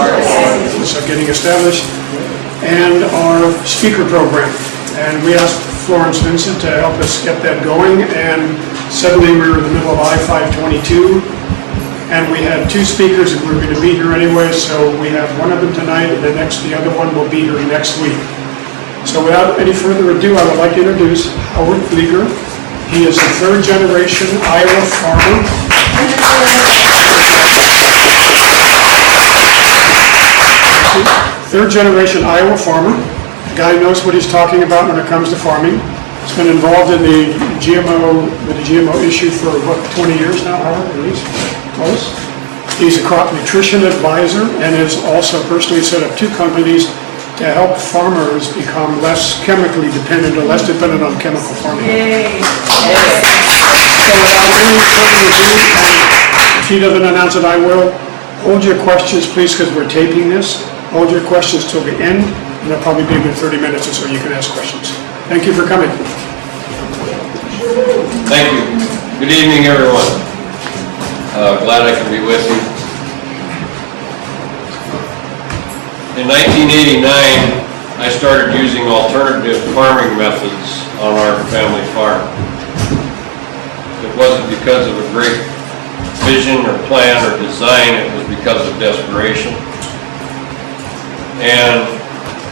So getting established, and our speaker program. And we asked Florence Vincent to help us get that going, and suddenly we were in the middle of I-522, and we had two speakers that were going to be here anyway, so we have one of them tonight, and the other one will be here next week. So without any further ado, I would like to introduce Howard Vlieger. He is a third-generation Iowa farmer. Third-generation Iowa farmer. The guy knows what he's talking about when it comes to farming. He's been involved in the GMO issue for, what, 20 years now, Howard, at least? Close. He's a crop nutrition advisor and has also personally set up two companies to help farmers become less chemically dependent or less dependent on chemical farming. Yay. So without any further ado, and if he doesn't announce it, I will. Hold your questions, please, because we're taping this. Hold your questions till the end, and there'll probably be about 30 minutes or so you can ask questions. Thank you for coming. Thank you. Good evening, everyone. Glad I can be with you. In 1989, I started using alternative farming methods on our family farm. It wasn't because of a great vision or plan or design, it was because of desperation. And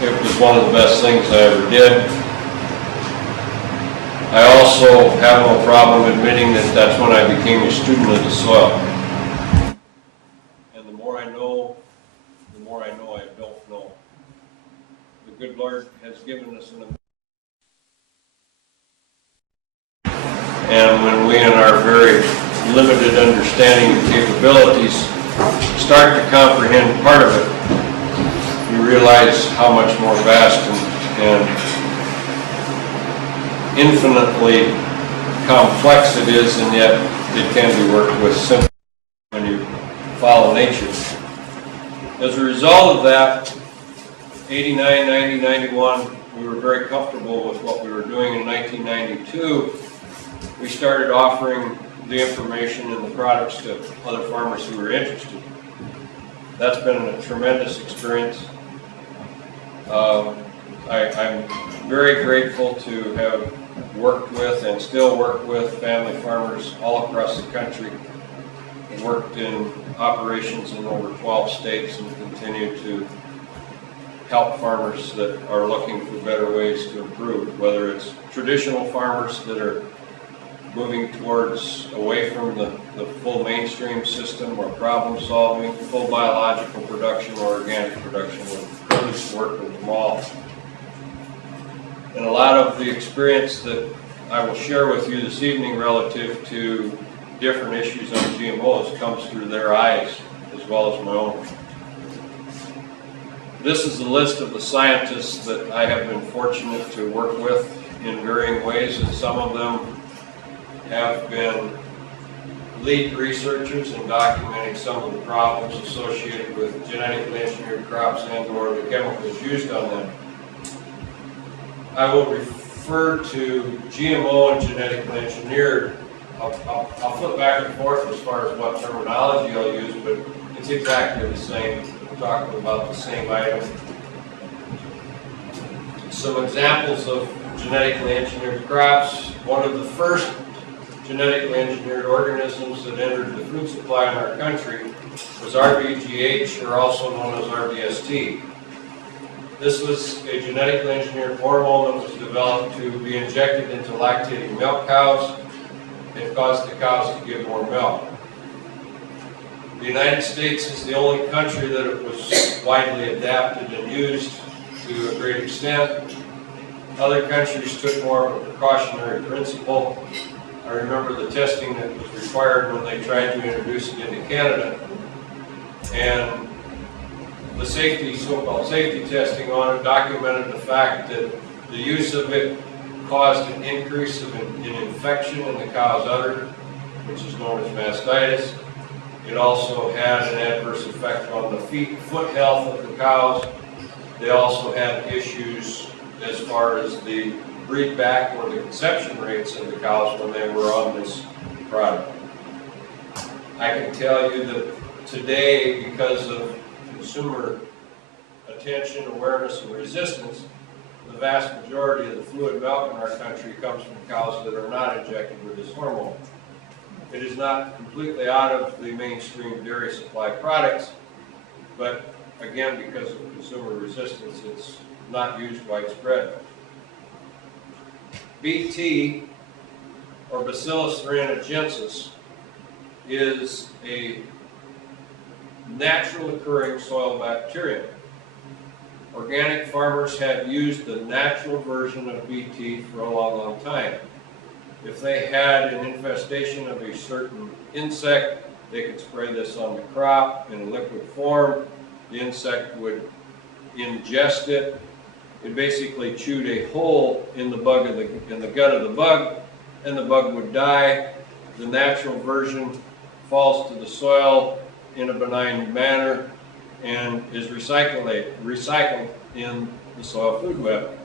it was one of the best things I ever did. I also have no problem admitting that that's when I became a student of the soil. And the more I know I don't know. The good Lord has given us and when we in our very limited understanding and capabilities start to comprehend part of it, we realize how much more vast and infinitely complex it is, and yet it can be worked with simply when you follow nature. As a result of that, 89, 90, 91, we were very comfortable with what we were doing. In 1992, we started offering the information and the products to other farmers who were interested. That's been a tremendous experience. I'm very grateful to have worked with and still work with family farmers all across the country. I've worked in operations in over 12 states and continue to help farmers that are looking for better ways to improve, whether it's traditional farmers that are moving towards away from the full mainstream system or problem solving, full biological production or organic production. We're privileged to work with them all. And a lot of the experience that I will share with you this evening relative to different issues on GMOs comes through their eyes as well as my own. This is a list of the scientists that I have been fortunate to work with in varying ways, and some of them have been lead researchers in documenting some of the problems associated with genetically engineered crops and or the chemicals used on them. I will refer to GMO and genetically engineered. I'll flip back and forth as far as what terminology I'll use, but it's exactly the same. We're talking about the same item. Some examples of genetically engineered crops. One of the first genetically engineered organisms that entered the food supply in our country was RBGH, or also known as RBST. This was a genetically engineered hormone that was developed to be injected into lactating milk cows. It caused the cows to give more milk. The United States is the only country that it was widely adapted and used to a great extent. Other countries took more of a precautionary principle. I remember the testing that was required when they tried to introduce it into Canada. And the so-called safety testing on it documented the fact that the use of it caused an increase in infection in the cow's udder, which is known as mastitis. It also had an adverse effect on the foot health of the cows. They also had issues as far as the breed back or the conception rates of the cows when they were on this product. I can tell you that today, because of consumer attention, awareness, and resistance, the vast majority of the fluid milk in our country comes from cows that are not injected with this hormone. It is not completely out of the mainstream dairy supply products, but again, because of consumer resistance, it's not used widespread. BT, or Bacillus thuringiensis, is a natural occurring soil bacterium. Organic farmers have used the natural version of BT for a long, long time. If they had an infestation of a certain insect, they could spray this on the crop in a liquid form. The insect would ingest it. It basically chewed a hole in the gut of the bug, and the bug would die. The natural version falls to the soil in a benign manner and is recycled in the soil food web.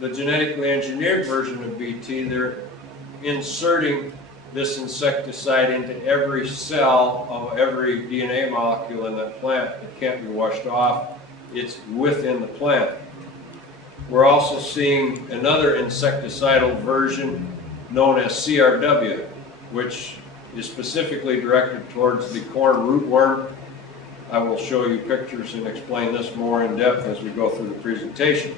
The genetically engineered version of BT, they're inserting this insecticide into every cell of every DNA molecule in that plant. It can't be washed off. It's within the plant. We're also seeing another insecticidal version known as CRW, which is specifically directed towards the corn rootworm. I will show you pictures and explain this more in depth as we go through the presentation.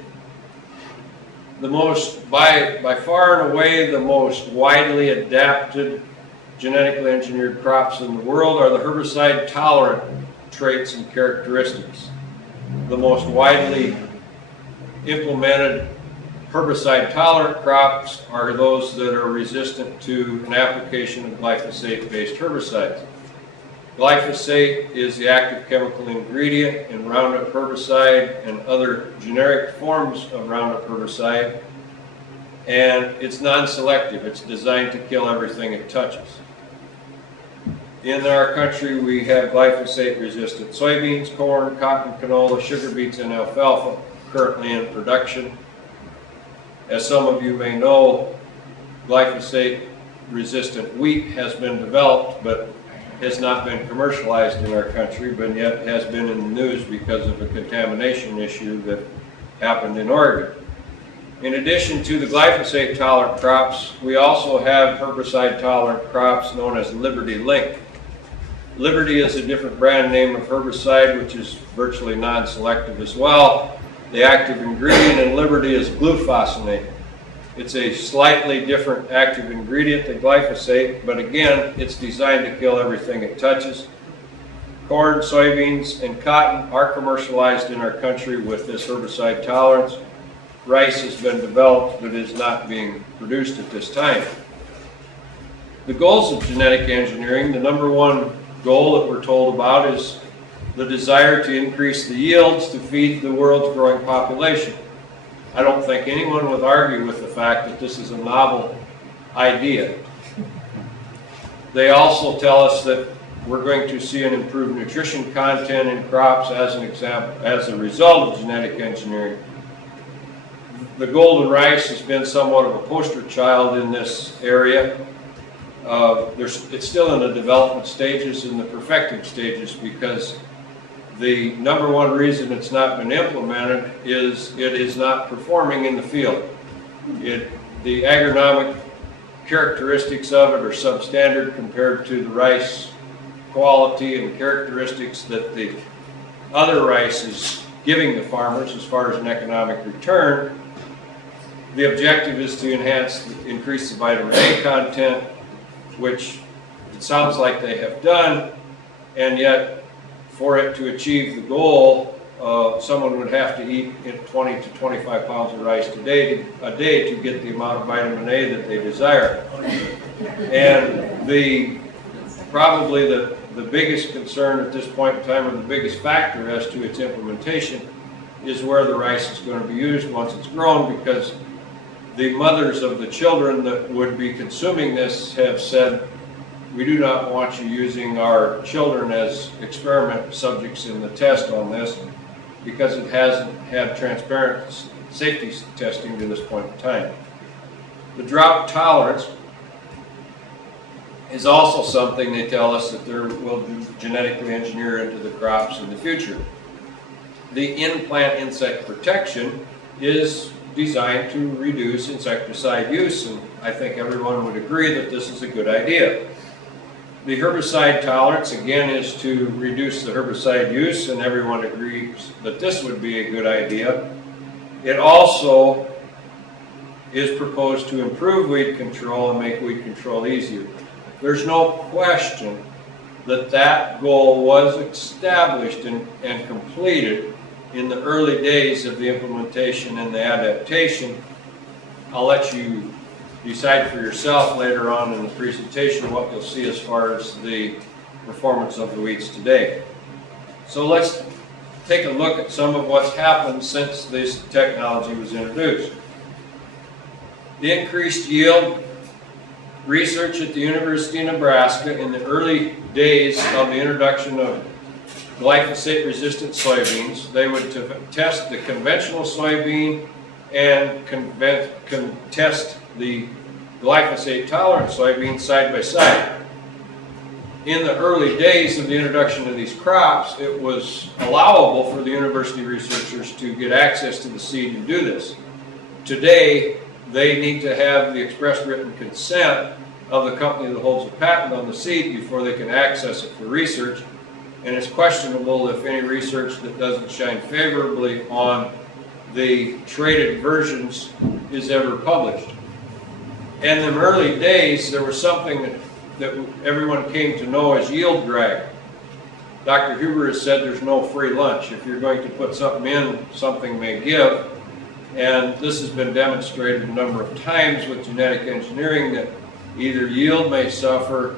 The most, by far and away, the most widely adapted genetically engineered crops in the world are the herbicide tolerant traits and characteristics. The most widely implemented herbicide tolerant crops are those that are resistant to an application of glyphosate-based herbicides. Glyphosate is the active chemical ingredient in Roundup herbicide and other generic forms of Roundup herbicide, and it's non-selective. It's designed to kill everything it touches. In our country, we have glyphosate-resistant soybeans, corn, cotton, canola, sugar beets, and alfalfa currently in production. As some of you may know, glyphosate-resistant wheat has been developed, but has not been commercialized in our country, but yet has been in the news because of a contamination issue that happened in Oregon. In addition to the glyphosate-tolerant crops, we also have herbicide-tolerant crops known as Liberty Link. Liberty is a different brand name of herbicide, which is virtually non-selective as well. The active ingredient in Liberty is glufosinate. It's a slightly different active ingredient than glyphosate, but again, it's designed to kill everything it touches. Corn, soybeans, and cotton are commercialized in our country with this herbicide tolerance. Rice has been developed, but is not being produced at this time. The goals of genetic engineering, the number one goal that we're told about is the desire to increase the yields to feed the world's growing population. I don't think anyone would argue with the fact that this is a novel idea. They also tell us that we're going to see an improved nutrition content in crops as an example, as a result of genetic engineering. The golden rice has been somewhat of a poster child in this area. It's still in the development stages and the perfecting stages because the number one reason it's not been implemented is it is not performing in the field. The agronomic characteristics of it are substandard compared to the rice quality and characteristics that the other rice is giving the farmers as far as an economic return. The objective is to increase the vitamin A content, which it sounds like they have done, and yet for it to achieve the goal, someone would have to eat 20 to 25 pounds of rice a day to get the amount of vitamin A that they desire. And probably the biggest concern at this point in time, or the biggest factor as to its implementation, is where the rice is going to be used once it's grown, because the mothers of the children that would be consuming this have said, we do not want you using our children as experiment subjects in the test on this because it hasn't had transparent safety testing to this point in time. The drought tolerance is also something they tell us that there will be genetically engineer into the crops in the future. The in-plant insect protection is designed to reduce insecticide use, and I think everyone would agree that this is a good idea. The herbicide tolerance, again, is to reduce the herbicide use, and everyone agrees that this would be a good idea. It also is proposed to improve weed control and make weed control easier. There's no question that that goal was established and completed in the early days of the implementation and the adaptation. I'll let you decide for yourself later on in the presentation what you'll see as far as the performance of the weeds today. So let's take a look at some of what's happened since this technology was introduced. The increased yield. Research at the University of Nebraska in the early days of the introduction of glyphosate-resistant soybeans, they would test the conventional soybean and test the glyphosate-tolerant soybean side by side. In the early days of the introduction of these crops, it was allowable for the university researchers to get access to the seed and do this. Today, they need to have the express written consent of the company that holds a patent on the seed before they can access it for research. And it's questionable if any research that doesn't shine favorably on the traded versions is ever published. And in the early days, there was something that everyone came to know as yield drag. Dr. Huber has said there's no free lunch. If you're going to put something in, something may give. And this has been demonstrated a number of times with genetic engineering that either yield may suffer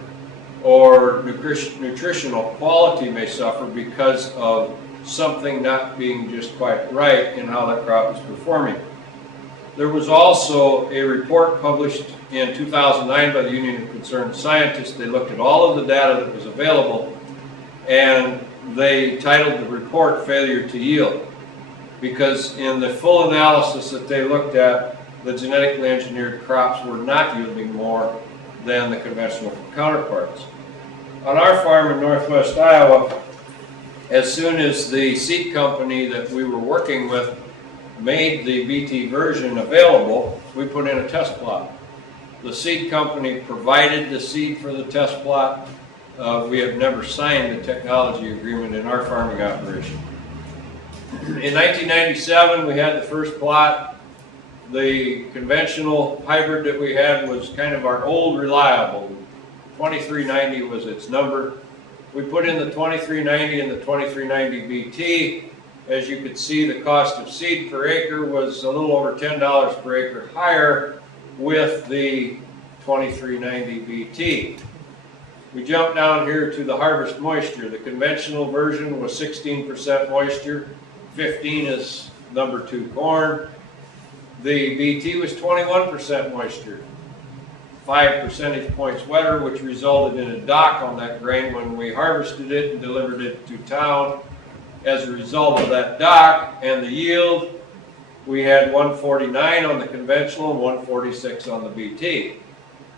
or nutritional quality may suffer because of something not being just quite right in how that crop is performing. There was also a report published in 2009 by the Union of Concerned Scientists. They looked at all of the data that was available and they titled the report Failure to Yield, because in the full analysis that they looked at, the genetically engineered crops were not yielding more than the conventional counterparts. On our farm in northwest Iowa, as soon as the seed company that we were working with made the BT version available, we put in a test plot. The seed company provided the seed for the test plot. We have never signed the technology agreement in our farming operation. In 1997, we had the first plot. The conventional hybrid that we had was kind of our old reliable. 2390 was its number. We put in the 2390 and the 2390 BT. As you could see, the cost of seed per acre was a little over $10 per acre higher with the 2390 BT. We jump down here to the harvest moisture. The conventional version was 16% moisture. 15 is number 2 corn. The BT was 21% moisture, 5 percentage points wetter, which resulted in a dock on that grain when we harvested it and delivered it to town. As a result of that dock and the yield, we had 149 on the conventional and 146 on the BT.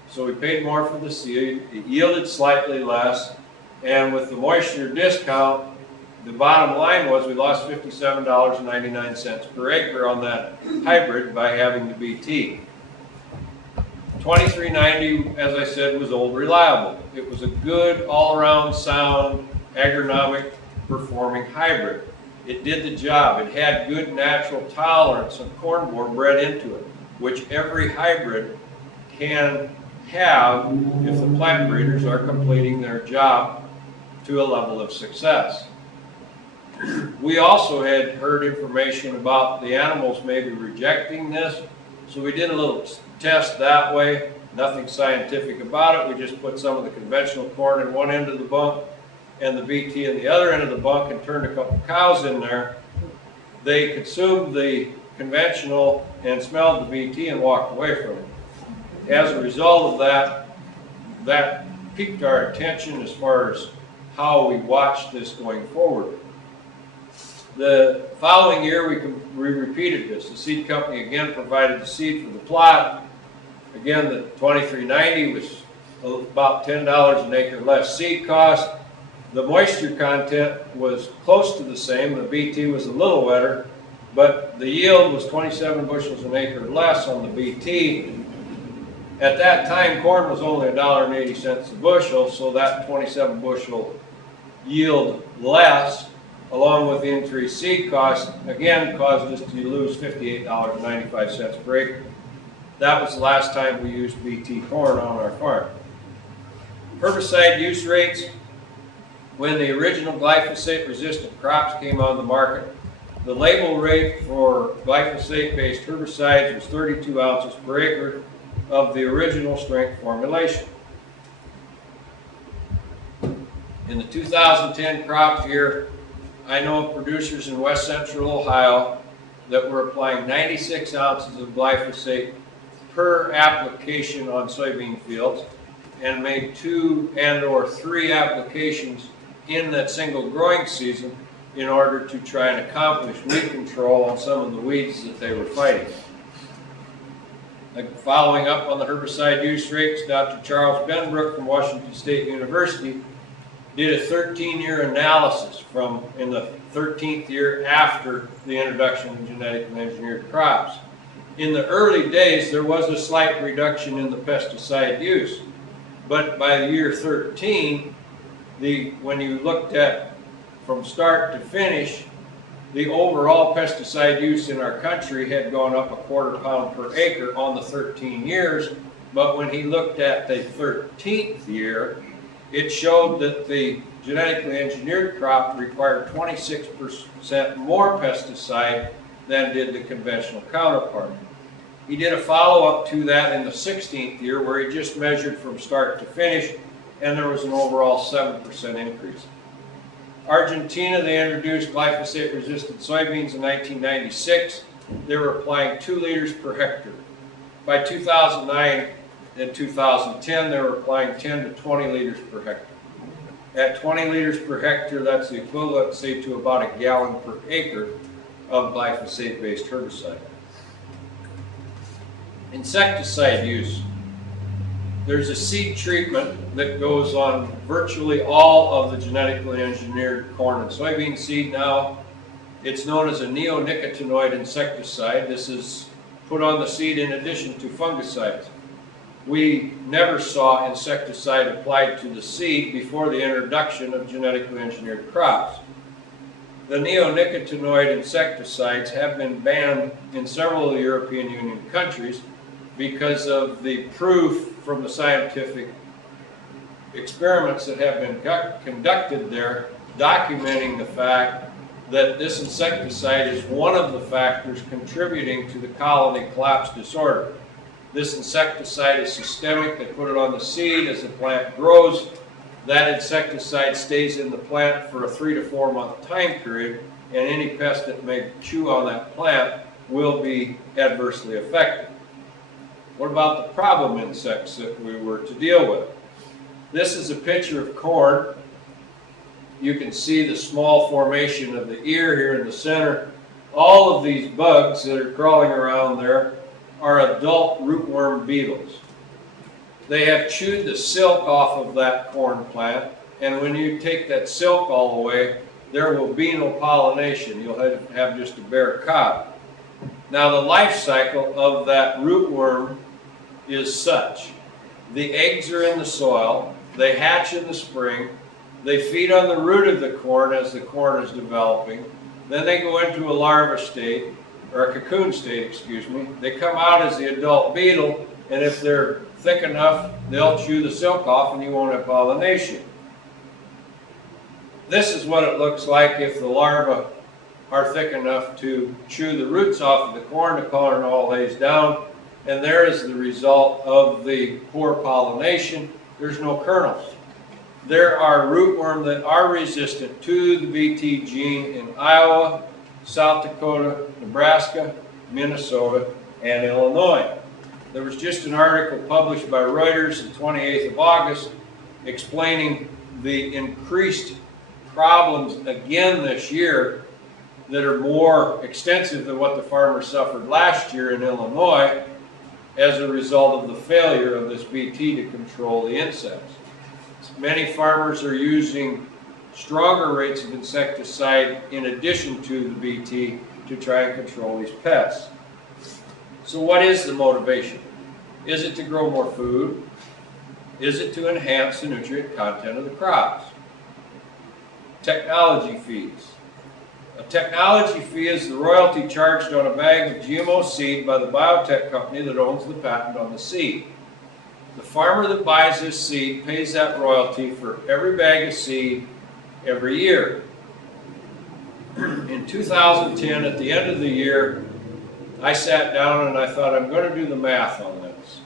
So we paid more for the seed, it yielded slightly less, and with the moisture discount, the bottom line was we lost $57.99 per acre on that hybrid by having the BT. 2390, as I said, was old reliable. It was a good, all-around sound, agronomic performing hybrid. It did the job. It had good natural tolerance of corn borer bred into it, which every hybrid can have if the plant breeders are completing their job to a level of success. We also had heard information about the animals maybe rejecting this, so we did a little test that way. Nothing scientific about it. We just put some of the conventional corn in one end of the bunk and the BT in the other end of the bunk and turned a couple cows in there. They consumed the conventional and smelled the BT and walked away from it. As a result of that piqued our attention as far as how we watched this going forward. The following year, we repeated this. The seed company again provided the seed for the plot. Again, the 2390 was about $10 an acre less seed cost. The moisture content was close to the same. The BT was a little wetter, but the yield was 27 bushels an acre less on the BT. At that time, corn was only $1.80 a bushel, so that 27 bushel yield less, along with the increased seed cost, again caused us to lose $58.95 per acre. That was the last time we used BT corn on our farm. Herbicide use rates. When the original glyphosate-resistant crops came on the market, the label rate for glyphosate-based herbicides was 32 ounces per acre of the original strength formulation. In the 2010 crop year, I know of producers in west central Ohio that were applying 96 ounces of glyphosate per application on soybean fields and made 2 and/or 3 applications in that single growing season in order to try and accomplish weed control on some of the weeds that they were fighting. Following up on the herbicide use rates, Dr. Charles Benbrook from Washington State University did a 13-year analysis in the 13th year after the introduction of genetically engineered crops. In the early days, there was a slight reduction in the pesticide use, but by the year 13, when you looked at from start to finish, the overall pesticide use in our country had gone up 1/4 pound per acre on the 13 years, but when he looked at the 13th year, it showed that the genetically engineered crop required 26% more pesticide than did the conventional counterpart. He did a follow-up to that in the 16th year where he just measured from start to finish, and there was an overall 7% increase. Argentina, they introduced glyphosate-resistant soybeans in 1996. They were applying 2 liters per hectare. By 2009 and 2010, they were applying 10 to 20 liters per hectare. At 20 liters per hectare, that's the equivalent, say, to about a gallon per acre of glyphosate-based herbicide. Insecticide use. There's a seed treatment that goes on virtually all of the genetically engineered corn and soybean seed now. It's known as a neonicotinoid insecticide. This is put on the seed in addition to fungicides. We never saw insecticide applied to the seed before the introduction of genetically engineered crops. The neonicotinoid insecticides have been banned in several of the European Union countries because of the proof from the scientific experiments that have been conducted there, documenting the fact that this insecticide is one of the factors contributing to the colony collapse disorder. This insecticide is systemic. They put it on the seed as the plant grows. That insecticide stays in the plant for a 3 to 4 month time period, and any pest that may chew on that plant will be adversely affected. What about the problem insects that we were to deal with? This is a picture of corn. You can see the small formation of the ear here in the center. All of these bugs that are crawling around there are adult rootworm beetles. They have chewed the silk off of that corn plant, and when you take that silk all away, there will be no pollination. You'll have just a bare cob. Now the life cycle of that rootworm is such. The eggs are in the soil, they hatch in the spring, they feed on the root of the corn as the corn is developing, then they go into a larva state, or a cocoon state, excuse me. They come out as the adult beetle, and if they're thick enough, they'll chew the silk off and you won't have pollination. This is what it looks like if the larvae are thick enough to chew the roots off of the corn. The corn all lays down, and there is the result of the poor pollination. There's no kernels. There are rootworm that are resistant to the BT gene in Iowa, South Dakota, Nebraska, Minnesota, and Illinois. There was just an article published by Reuters the 28th of August explaining the increased problems again this year that are more extensive than what the farmers suffered last year in Illinois. as a result of the failure of this Bt to control the insects. Many farmers are using stronger rates of insecticide in addition to the Bt to try and control these pests. So what is the motivation? Is it to grow more food? Is it to enhance the nutrient content of the crops? Technology fees. A technology fee is the royalty charged on a bag of GMO seed by the biotech company that owns the patent on the seed. The farmer that buys this seed pays that royalty for every bag of seed every year. In 2010, at the end of the year, I sat down and I thought, I'm going to do the math on this.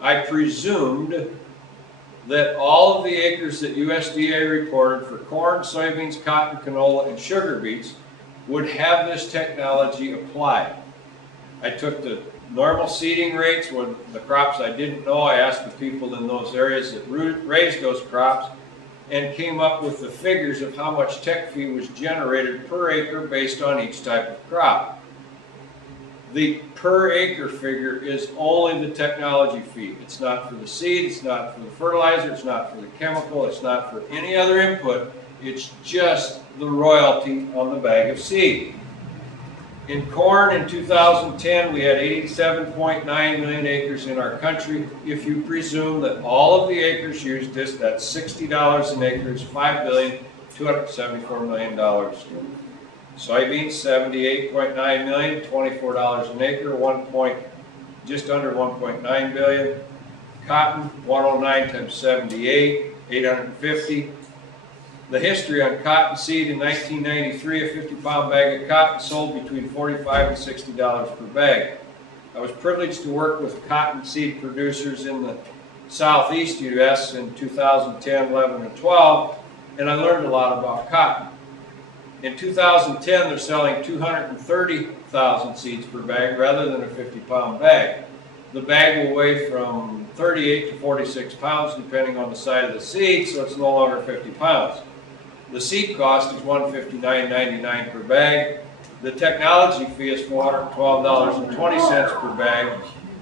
I presumed that all of the acres that USDA reported for corn, soybeans, cotton, canola, and sugar beets would have this technology applied. I took the normal seeding rates when the crops I didn't know. I asked the people in those areas that raised those crops and came up with the figures of how much tech fee was generated per acre based on each type of crop. The per acre figure is only the technology fee. It's not for the seed, it's not for the fertilizer, it's not for the chemical, it's not for any other input. It's just the royalty on the bag of seed. In corn in 2010, we had 87.9 million acres in our country. If you presume that all of the acres used this, that's $60 an acre is $5,274 million. Soybeans, 78.9 million, $24 an acre, just under 1.9 billion. Cotton, 109 times 78, 850. The history on cotton seed in 1993, a 50-pound bag of cotton sold between $45 and $60 per bag. I was privileged to work with cotton seed producers in the southeast U.S. in 2010, 11, and 12, and I learned a lot about cotton. In 2010, they're selling 230,000 seeds per bag rather than a 50-pound bag. The bag will weigh from 38 to 46 pounds depending on the size of the seed, so it's no longer 50 pounds. The seed cost is $159.99 per bag. The technology fee is $412.20 per bag.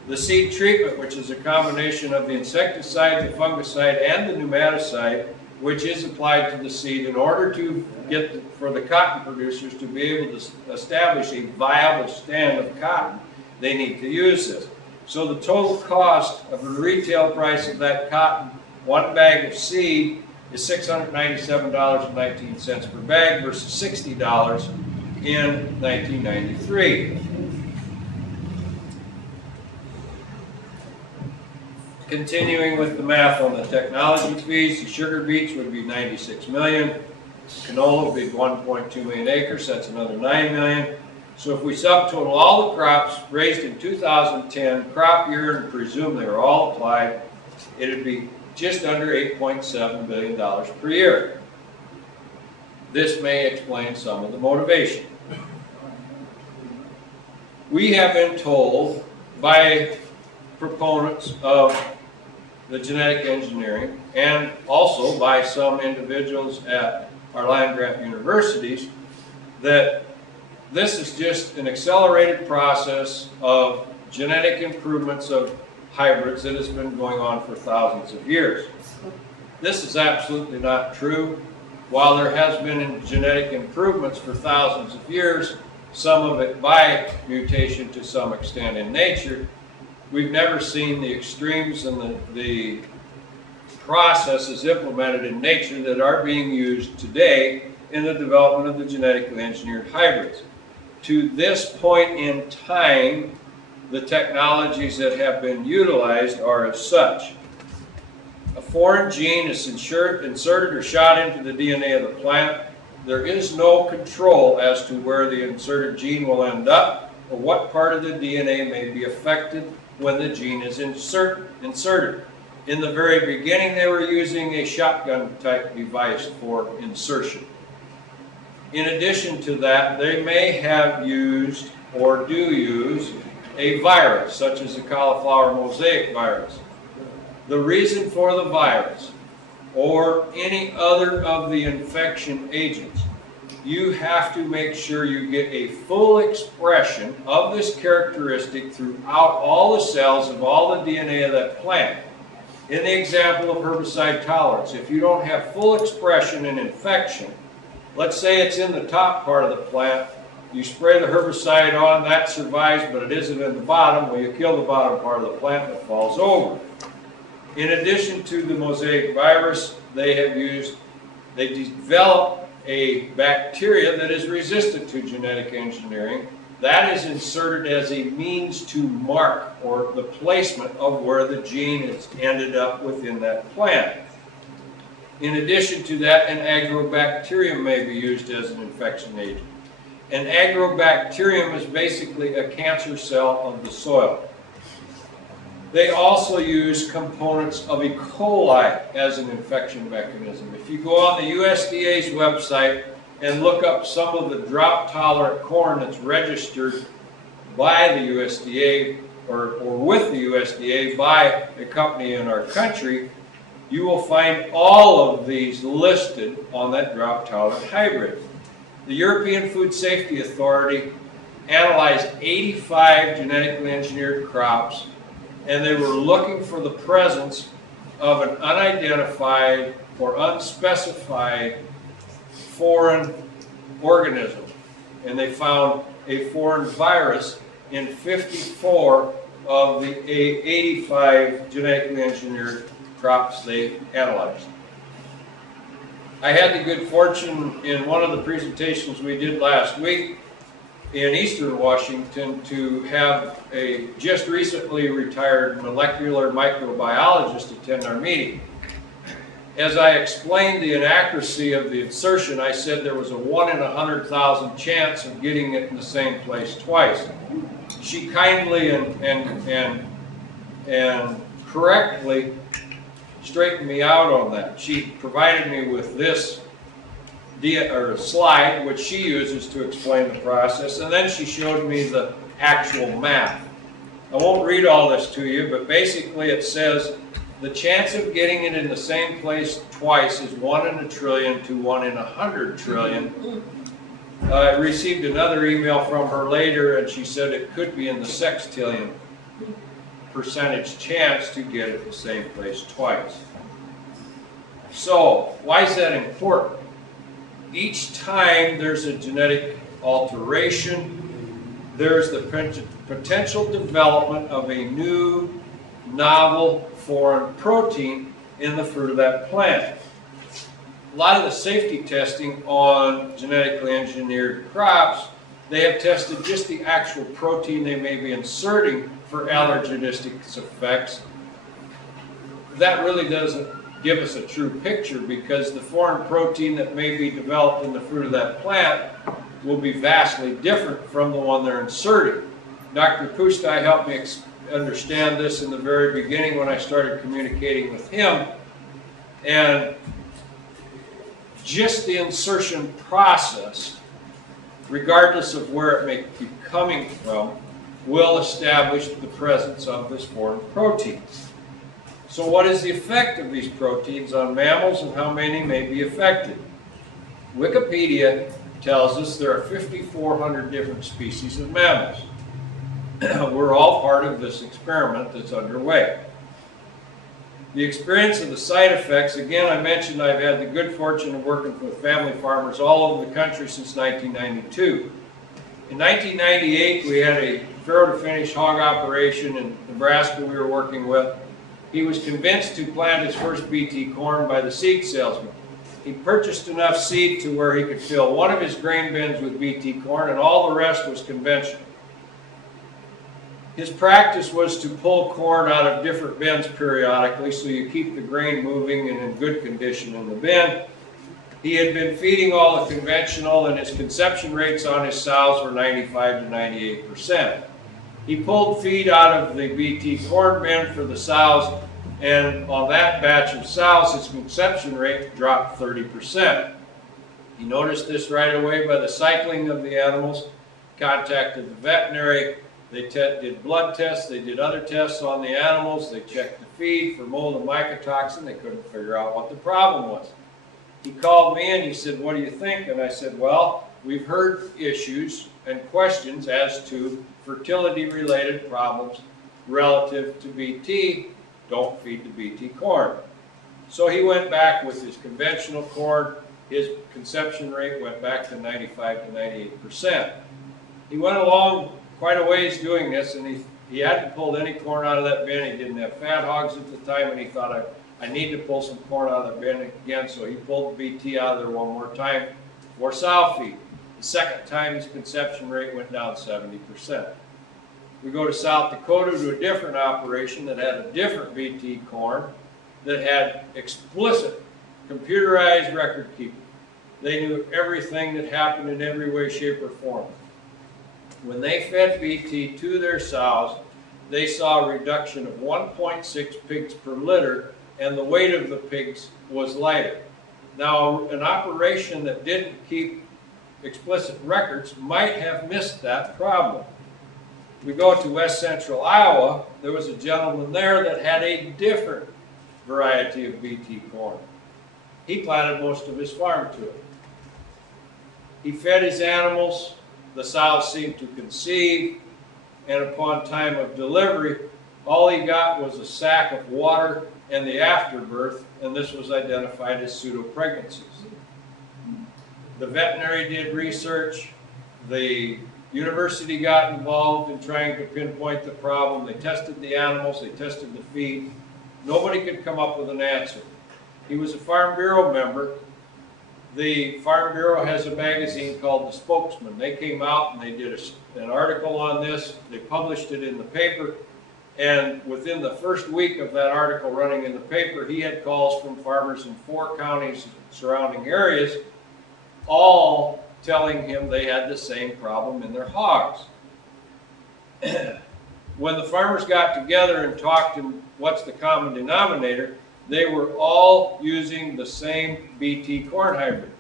The seed treatment, which is a combination of the insecticide, the fungicide, and the pneumaticide, which is applied to the seed in order to get for the cotton producers to be able to establish a viable stand of cotton, they need to use this. So the total cost of the retail price of that cotton, one bag of seed, is $697.19 per bag versus $60 in 1993. Continuing with the math on the technology fees, the sugar beets would be 96 million. Canola would be 1.2 million acres, that's another 9 million. So if we subtotal all the crops raised in 2010 crop year and presume they were all applied, it would be just under $8.7 billion per year. This may explain some of the motivation. We have been told by proponents of the genetic engineering and also by some individuals at our land-grant universities that this is just an accelerated process of genetic improvements of hybrids that has been going on for thousands of years. This is absolutely not true. While there has been genetic improvements for thousands of years, some of it by mutation to some extent in nature, we've never seen the extremes and the processes implemented in nature that are being used today in the development of the genetically engineered hybrids. To this point in time, the technologies that have been utilized are as such. A foreign gene is inserted or shot into the DNA of the plant. There is no control as to where the inserted gene will end up or what part of the DNA may be affected when the gene is inserted. In the very beginning, they were using a shotgun type device for insertion. In addition to that, they may have used or do use a virus, such as the cauliflower mosaic virus. The reason for the virus or any other of the infection agents you have to make sure you get a full expression of this characteristic throughout all the cells of all the DNA of that plant. In the example of herbicide tolerance, if you don't have full expression and infection, let's say it's in the top part of the plant, you spray the herbicide on, that survives, but it isn't in the bottom, well, you kill the bottom part of the plant and it falls over. In addition to the mosaic virus, they developed a bacteria that is resistant to genetic engineering. That is inserted as a means to mark, or the placement of where the gene is ended up within that plant. In addition to that, an agrobacterium may be used as an infection agent. An agrobacterium is basically a cancer cell of the soil. They also use components of E. coli as an infection mechanism. If you go on the USDA's website and look up some of the drought-tolerant corn that's registered by the USDA or with the USDA by a company in our country, you will find all of these listed on that drought-tolerant hybrid. The European Food Safety Authority analyzed 85 genetically engineered crops, and they were looking for the presence of an unidentified or unspecified foreign organism. And they found a foreign virus in 54 of the 85 genetically engineered crops they analyzed. I had the good fortune in one of the presentations we did last week in Eastern Washington to have a just recently retired molecular microbiologist attend our meeting. As I explained the inaccuracy of the insertion, I said there was a 1 in 100,000 chance of getting it in the same place twice. She kindly and correctly straightened me out on that. She provided me with this slide, which she uses to explain the process, and then she showed me the actual math. I won't read all this to you, but basically it says the chance of getting it in the same place twice is 1 in a trillion to 1 in 100 trillion. I received another email from her later, and she said it could be in the sextillion percentage chance to get it in the same place twice. So, why is that important? Each time there's a genetic alteration, there's the potential development of a new, novel, foreign protein in the fruit of that plant. A lot of the safety testing on genetically engineered crops, they have tested just the actual protein they may be inserting for allergenistic effects. That really doesn't give us a true picture, because the foreign protein that may be developed in the fruit of that plant will be vastly different from the one they're inserting. Dr. Pustai helped me understand this in the very beginning when I started communicating with him, and just the insertion process, regardless of where it may be coming from, will establish the presence of this foreign protein. So what is the effect of these proteins on mammals, and how many may be affected? Wikipedia tells us there are 5,400 different species of mammals. We're all part of this experiment that's underway. The experience of the side effects, again, I mentioned I've had the good fortune of working with family farmers all over the country since 1992. In 1998, we had a farrow-to-finish hog operation in Nebraska we were working with. He was convinced to plant his first BT corn by the seed salesman. He purchased enough seed to where he could fill one of his grain bins with BT corn, and all the rest was conventional. His practice was to pull corn out of different bins periodically, so you keep the grain moving and in good condition in the bin. He had been feeding all the conventional, and his conception rates on his sows were 95 to 98%. He pulled feed out of the BT corn bin for the sows, and on that batch of sows, his conception rate dropped 30%. He noticed this right away by the cycling of the animals, contacted the veterinary. They did blood tests, they did other tests on the animals, they checked the feed for mold and mycotoxin. They couldn't figure out what the problem was. He called me and he said, what do you think? And I said, well, we've heard issues and questions as to fertility-related problems relative to BT. Don't feed the BT corn. So he went back with his conventional corn. His conception rate went back to 95 to 98%. He went along quite a ways doing this, and he hadn't pulled any corn out of that bin. He didn't have fat hogs at the time, and he thought, I need to pull some corn out of the bin again, so he pulled the BT out of there one more time for sow feed. The second time, his conception rate went down 70%. We go to South Dakota to a different operation that had a different BT corn that had explicit computerized record keeping. They knew everything that happened in every way, shape, or form. When they fed BT to their sows, they saw a reduction of 1.6 pigs per litter, and the weight of the pigs was lighter. Now, an operation that didn't keep explicit records might have missed that problem. We go to West Central Iowa. There was a gentleman there that had a different variety of BT corn. He planted most of his farm to it. He fed his animals. The sows seemed to conceive, and upon time of delivery, all he got was a sack of water and the afterbirth, and this was identified as pseudo-pregnancies. The veterinary did research. The university got involved in trying to pinpoint the problem. They tested the animals, they tested the feed. Nobody could come up with an answer. He was a Farm Bureau member. The Farm Bureau has a magazine called The Spokesman. They came out and they did an article on this. They published it in the paper. And within the first week of that article running in the paper, he had calls from farmers in 4 counties surrounding areas, all telling him they had the same problem in their hogs. When the farmers got together and talked and what's the common denominator, they were all using the same BT corn hybrid.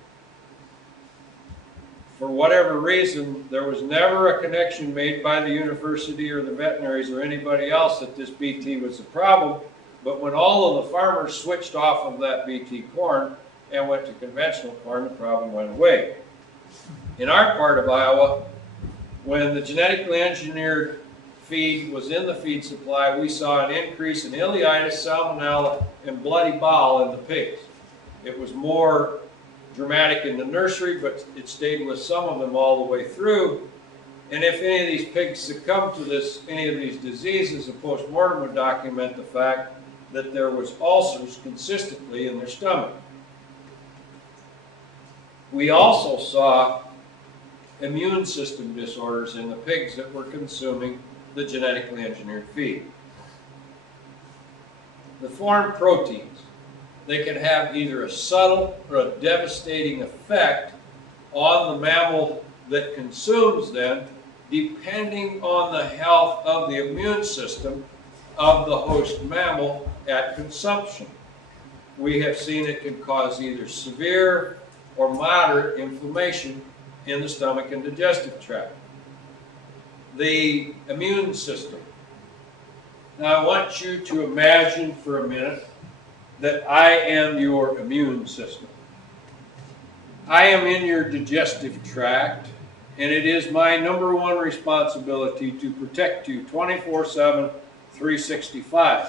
For whatever reason, there was never a connection made by the university or the veterinaries or anybody else that this BT was a problem. But when all of the farmers switched off of that BT corn and went to conventional corn, the problem went away. In our part of Iowa, when the genetically engineered feed was in the feed supply, we saw an increase in ileitis, salmonella, and bloody bowel in the pigs. It was more dramatic in the nursery, but it stayed with some of them all the way through. And if any of these pigs succumbed to any of these diseases, a post-mortem would document the fact that there was ulcers consistently in their stomach. We also saw immune system disorders in the pigs that were consuming the genetically engineered feed. The foreign proteins, they can have either a subtle or a devastating effect on the mammal that consumes them, depending on the health of the immune system of the host mammal at consumption. We have seen it can cause either severe or moderate inflammation in the stomach and digestive tract. The immune system. Now I want you to imagine for a minute that I am your immune system. I am in your digestive tract, and it is my #1 responsibility to protect you 24/7, 365.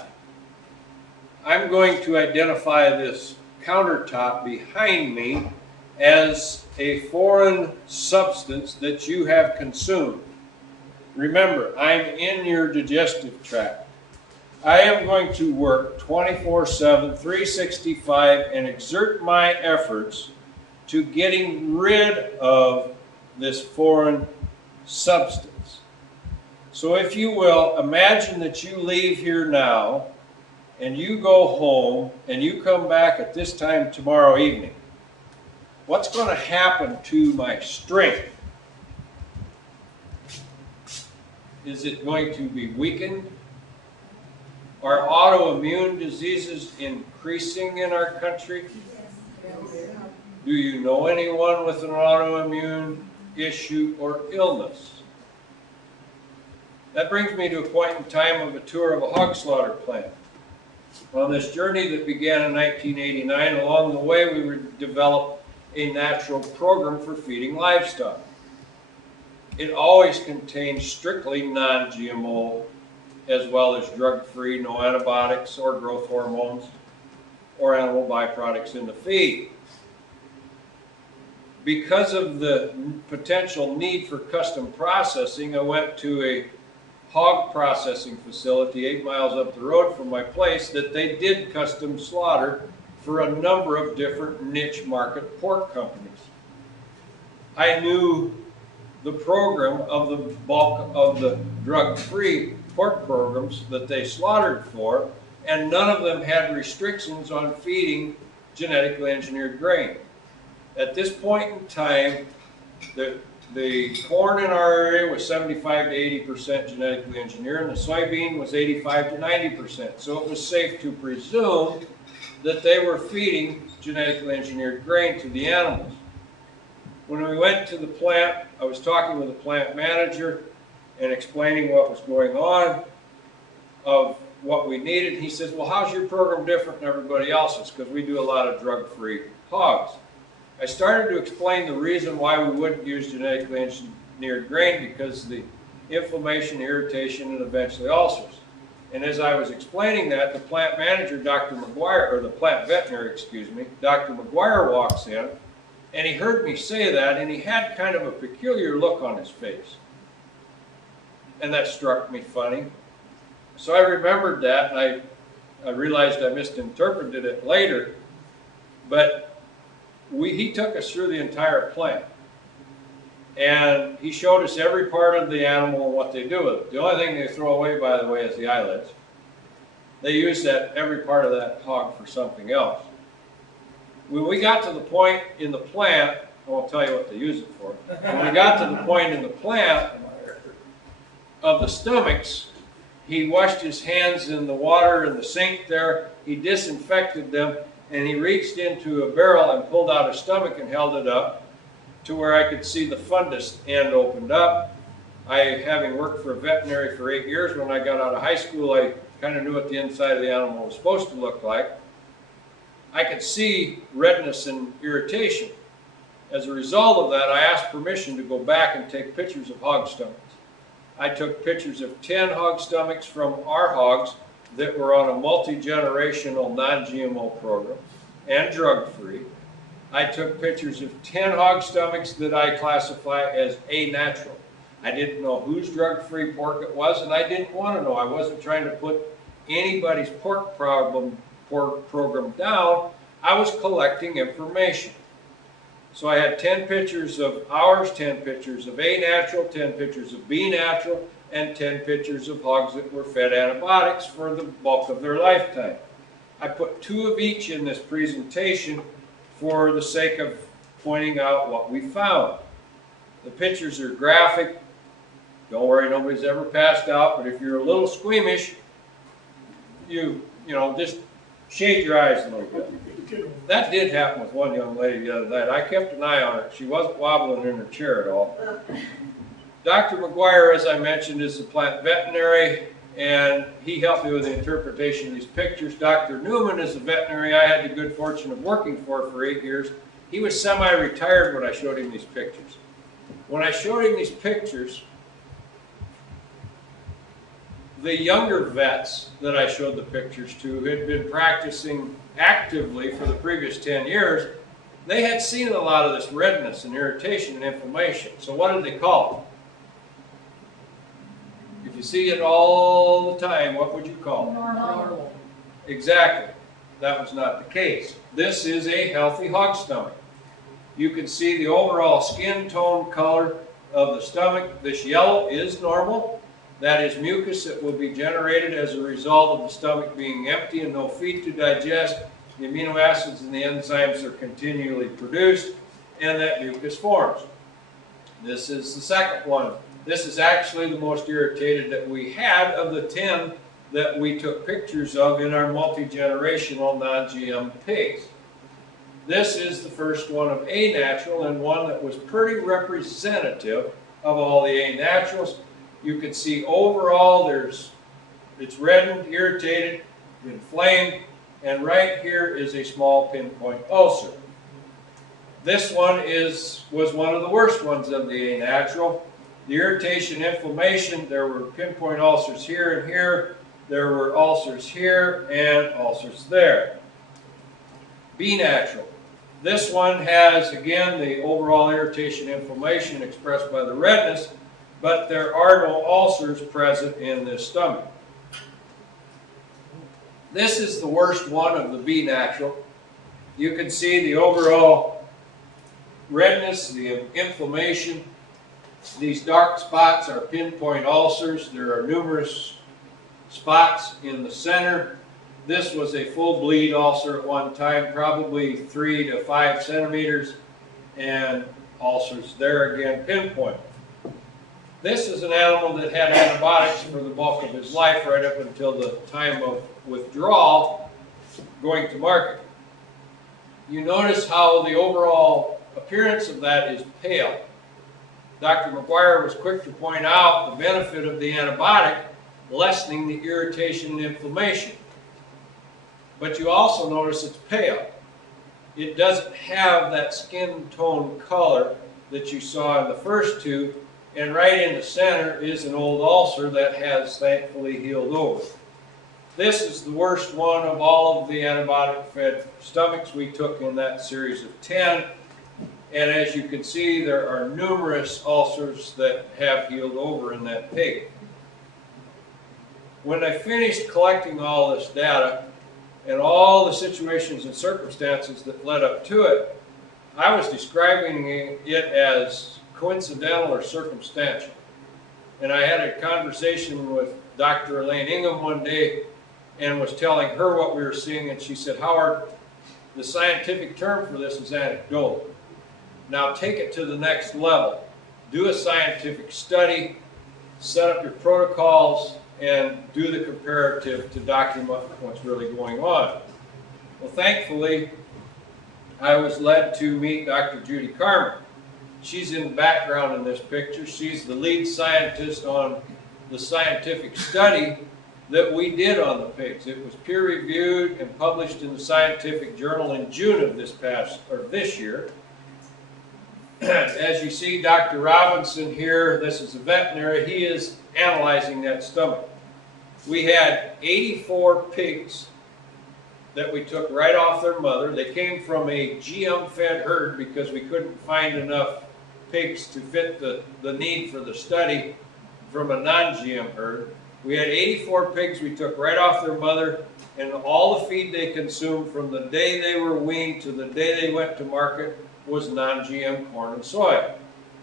I'm going to identify this countertop behind me as a foreign substance that you have consumed. Remember, I'm in your digestive tract. I am going to work 24/7, 365 and exert my efforts to getting rid of this foreign substance. So if you will, imagine that you leave here now and you go home and you come back at this time tomorrow evening. What's going to happen to my strength? Is it going to be weakened? Are autoimmune diseases increasing in our country? Do you know anyone with an autoimmune issue or illness? That brings me to a point in time of a tour of a hog slaughter plant. On this journey that began in 1989, along the way we developed a natural program for feeding livestock. It always contained strictly non-GMO, as well as drug-free, no antibiotics or growth hormones or animal byproducts in the feed. Because of the potential need for custom processing, I went to a hog processing facility 8 miles up the road from my place that they did custom slaughter for a number of different niche market pork companies. I knew the program of the bulk of the drug-free pork programs that they slaughtered for, and none of them had restrictions on feeding genetically engineered grain. At this point in time, the corn in our area was 75 to 80% genetically engineered, and the soybean was 85 to 90%. So it was safe to presume that they were feeding genetically engineered grain to the animals. When we went to the plant, I was talking with the plant manager and explaining what was going on, of what we needed. He says, well, how's your program different than everybody else's? Because we do a lot of drug-free hogs. I started to explain the reason why we wouldn't use genetically engineered grain, because the inflammation, irritation, and eventually ulcers. And as I was explaining that, the plant manager, Dr. McGuire, or the plant veterinary, excuse me, Dr. McGuire walks in, and he heard me say that, and he had kind of a peculiar look on his face. And that struck me funny. So I remembered that, and I realized I misinterpreted it later, but he took us through the entire plant. And he showed us every part of the animal and what they do with it. The only thing they throw away, by the way, is the eyelids. They use every part of that hog for something else. When we got to the point in the plant, I won't tell you what they use it for. When we got to the point in the plant of the stomachs, he washed his hands in the water in the sink there, he disinfected them, and he reached into a barrel and pulled out a stomach and held it up to where I could see the fundus end opened up. Having worked for a veterinary for 8 years, when I got out of high school, I kind of knew what the inside of the animal was supposed to look like. I could see redness and irritation. As a result of that, I asked permission to go back and take pictures of hog stomachs. I took pictures of 10 hog stomachs from our hogs that were on a multi-generational non-GMO program and drug-free. I took pictures of 10 hog stomachs that I classify as a-natural. I didn't know whose drug-free pork it was, and I didn't want to know. I wasn't trying to put anybody's pork program down. I was collecting information. So I had 10 pictures of ours, 10 pictures of A-natural, 10 pictures of B-natural, and 10 pictures of hogs that were fed antibiotics for the bulk of their lifetime. I put 2 of each in this presentation for the sake of pointing out what we found. The pictures are graphic. Don't worry, nobody's ever passed out, but if you're a little squeamish, you know, just shade your eyes a little bit. That did happen with one young lady the other night. I kept an eye on her. She wasn't wobbling in her chair at all. Dr. McGuire, as I mentioned, is the plant veterinary, and he helped me with the interpretation of these pictures. Dr. Newman is the veterinary I had the good fortune of working for 8 years. He was semi-retired when I showed him these pictures. When I showed him these pictures, the younger vets that I showed the pictures to, who had been practicing actively for the previous 10 years, they had seen a lot of this redness and irritation and inflammation. So what did they call it? If you see it all the time, what would you call it? Normal. Exactly. That was not the case. This is a healthy hog stomach. You can see the overall skin tone color of the stomach. This yellow is normal. That is mucus that will be generated as a result of the stomach being empty and no feed to digest. The amino acids and the enzymes are continually produced, and that mucus forms. This is the second one. This is actually the most irritated that we had of the 10 that we took pictures of in our multi-generational non-GM pigs. This is the first one of A-natural, and one that was pretty representative of all the A-naturals. You can see overall it's reddened, irritated. inflamed, and right here is a small pinpoint ulcer. This one was one of the worst ones of the anatural. The irritation, inflammation, there were pinpoint ulcers here and here, there were ulcers here and ulcers there. B natural. This one has, again, the overall irritation, inflammation expressed by the redness, but there are no ulcers present in this stomach. This is the worst one of the B natural. You can see the overall redness, the inflammation. These dark spots are pinpoint ulcers. There are numerous spots in the center. This was a full bleed ulcer at one time, probably 3 to 5 centimeters, and ulcers there again, pinpoint. This is an animal that had antibiotics for the bulk of his life, right up until the time of withdrawal, going to market. You notice how the overall appearance of that is pale. Dr. McGuire was quick to point out the benefit of the antibiotic, lessening the irritation and inflammation. But you also notice it's pale. It doesn't have that skin tone color that you saw in the first two, and right in the center is an old ulcer that has thankfully healed over. This is the worst one of all of the antibiotic-fed stomachs we took in that series of 10. And as you can see, there are numerous ulcers that have healed over in that pig. When I finished collecting all this data and all the situations and circumstances that led up to it, I was describing it as coincidental or circumstantial. And I had a conversation with Dr. Elaine Ingham one day and was telling her what we were seeing, and she said, "Howard, the scientific term for this is anecdotal. Now take it to the next level. Do a scientific study, set up your protocols, and do the comparative to document what's really going on." Well, thankfully, I was led to meet Dr. Judy Carmer. She's in the background in this picture. She's the lead scientist on the scientific study that we did on the pigs. It was peer-reviewed and published in the Scientific Journal in June of this year. As you see, Dr. Robinson here, this is a veterinary, he is analyzing that stomach. We had 84 pigs that we took right off their mother. They came from a GM-fed herd because we couldn't find enough pigs to fit the need for the study from a non-GM herd. We had 84 pigs we took right off their mother, and all the feed they consumed from the day they were weaned to the day they went to market was non-GM corn and soy.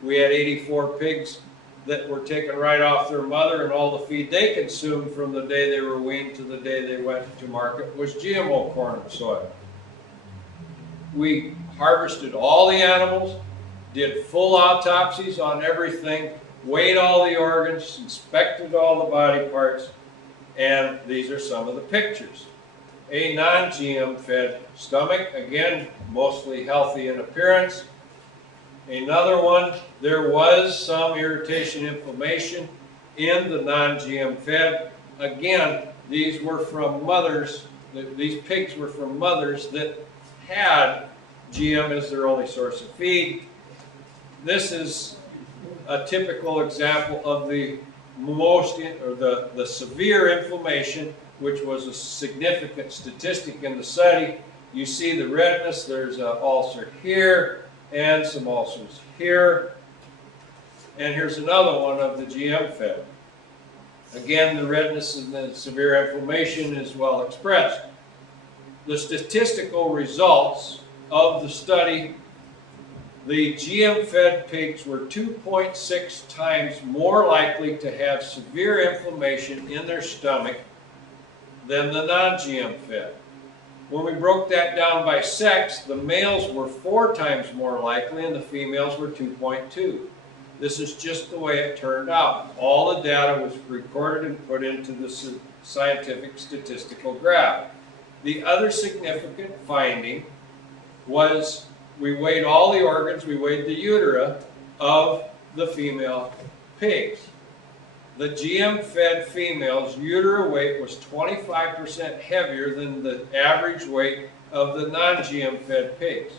We had 84 pigs that were taken right off their mother, and all the feed they consumed from the day they were weaned to the day they went to market was GMO corn and soy. We harvested all the animals, did full autopsies on everything, weighed all the organs, inspected all the body parts, and these are some of the pictures. A non-GM fed stomach, again, mostly healthy in appearance. Another one, there was some irritation, inflammation in the non-GM fed. Again, these were from mothers, these pigs were from mothers that had GM as their only source of feed. This is a typical example of the the severe inflammation, which was a significant statistic in the study. You see the redness, there's an ulcer here and some ulcers here. And here's another one of the GM fed. Again, the redness and the severe inflammation is well expressed. The statistical results of the study, the GM-fed pigs were 2.6 times more likely to have severe inflammation in their stomach than the non-GM-fed. When we broke that down by sex, the males were 4 times more likely and the females were 2.2. This is just the way it turned out. All the data was recorded and put into the scientific statistical graph. The other significant finding was we weighed all the organs, we weighed the utera of the female pigs. The GM-fed female's uterine weight was 25% heavier than the average weight of the non-GM-fed pigs.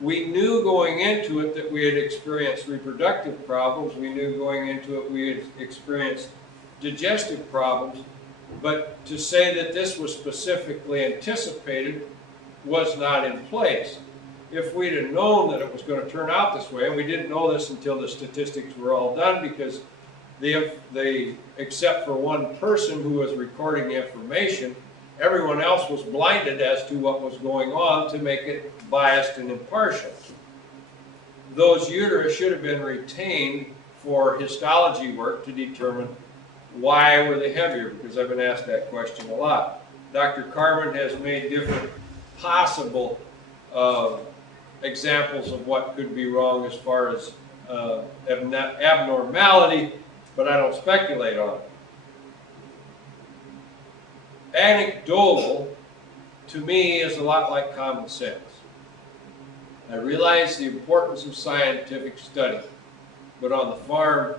We knew going into it that we had experienced reproductive problems. We knew going into it we had experienced digestive problems. But to say that this was specifically anticipated was not in place. If we'd have known that it was going to turn out this way, and we didn't know this until the statistics were all done, because they except for one person who was recording the information, everyone else was blinded as to what was going on to make it biased and impartial. Those uterus should have been retained for histology work to determine why were they heavier, because I've been asked that question a lot. Dr. Carmen has made different possible examples of what could be wrong as far as abnormality, but I don't speculate on it. Anecdotal, to me, is a lot like common sense. I realize the importance of scientific study, but on the farm,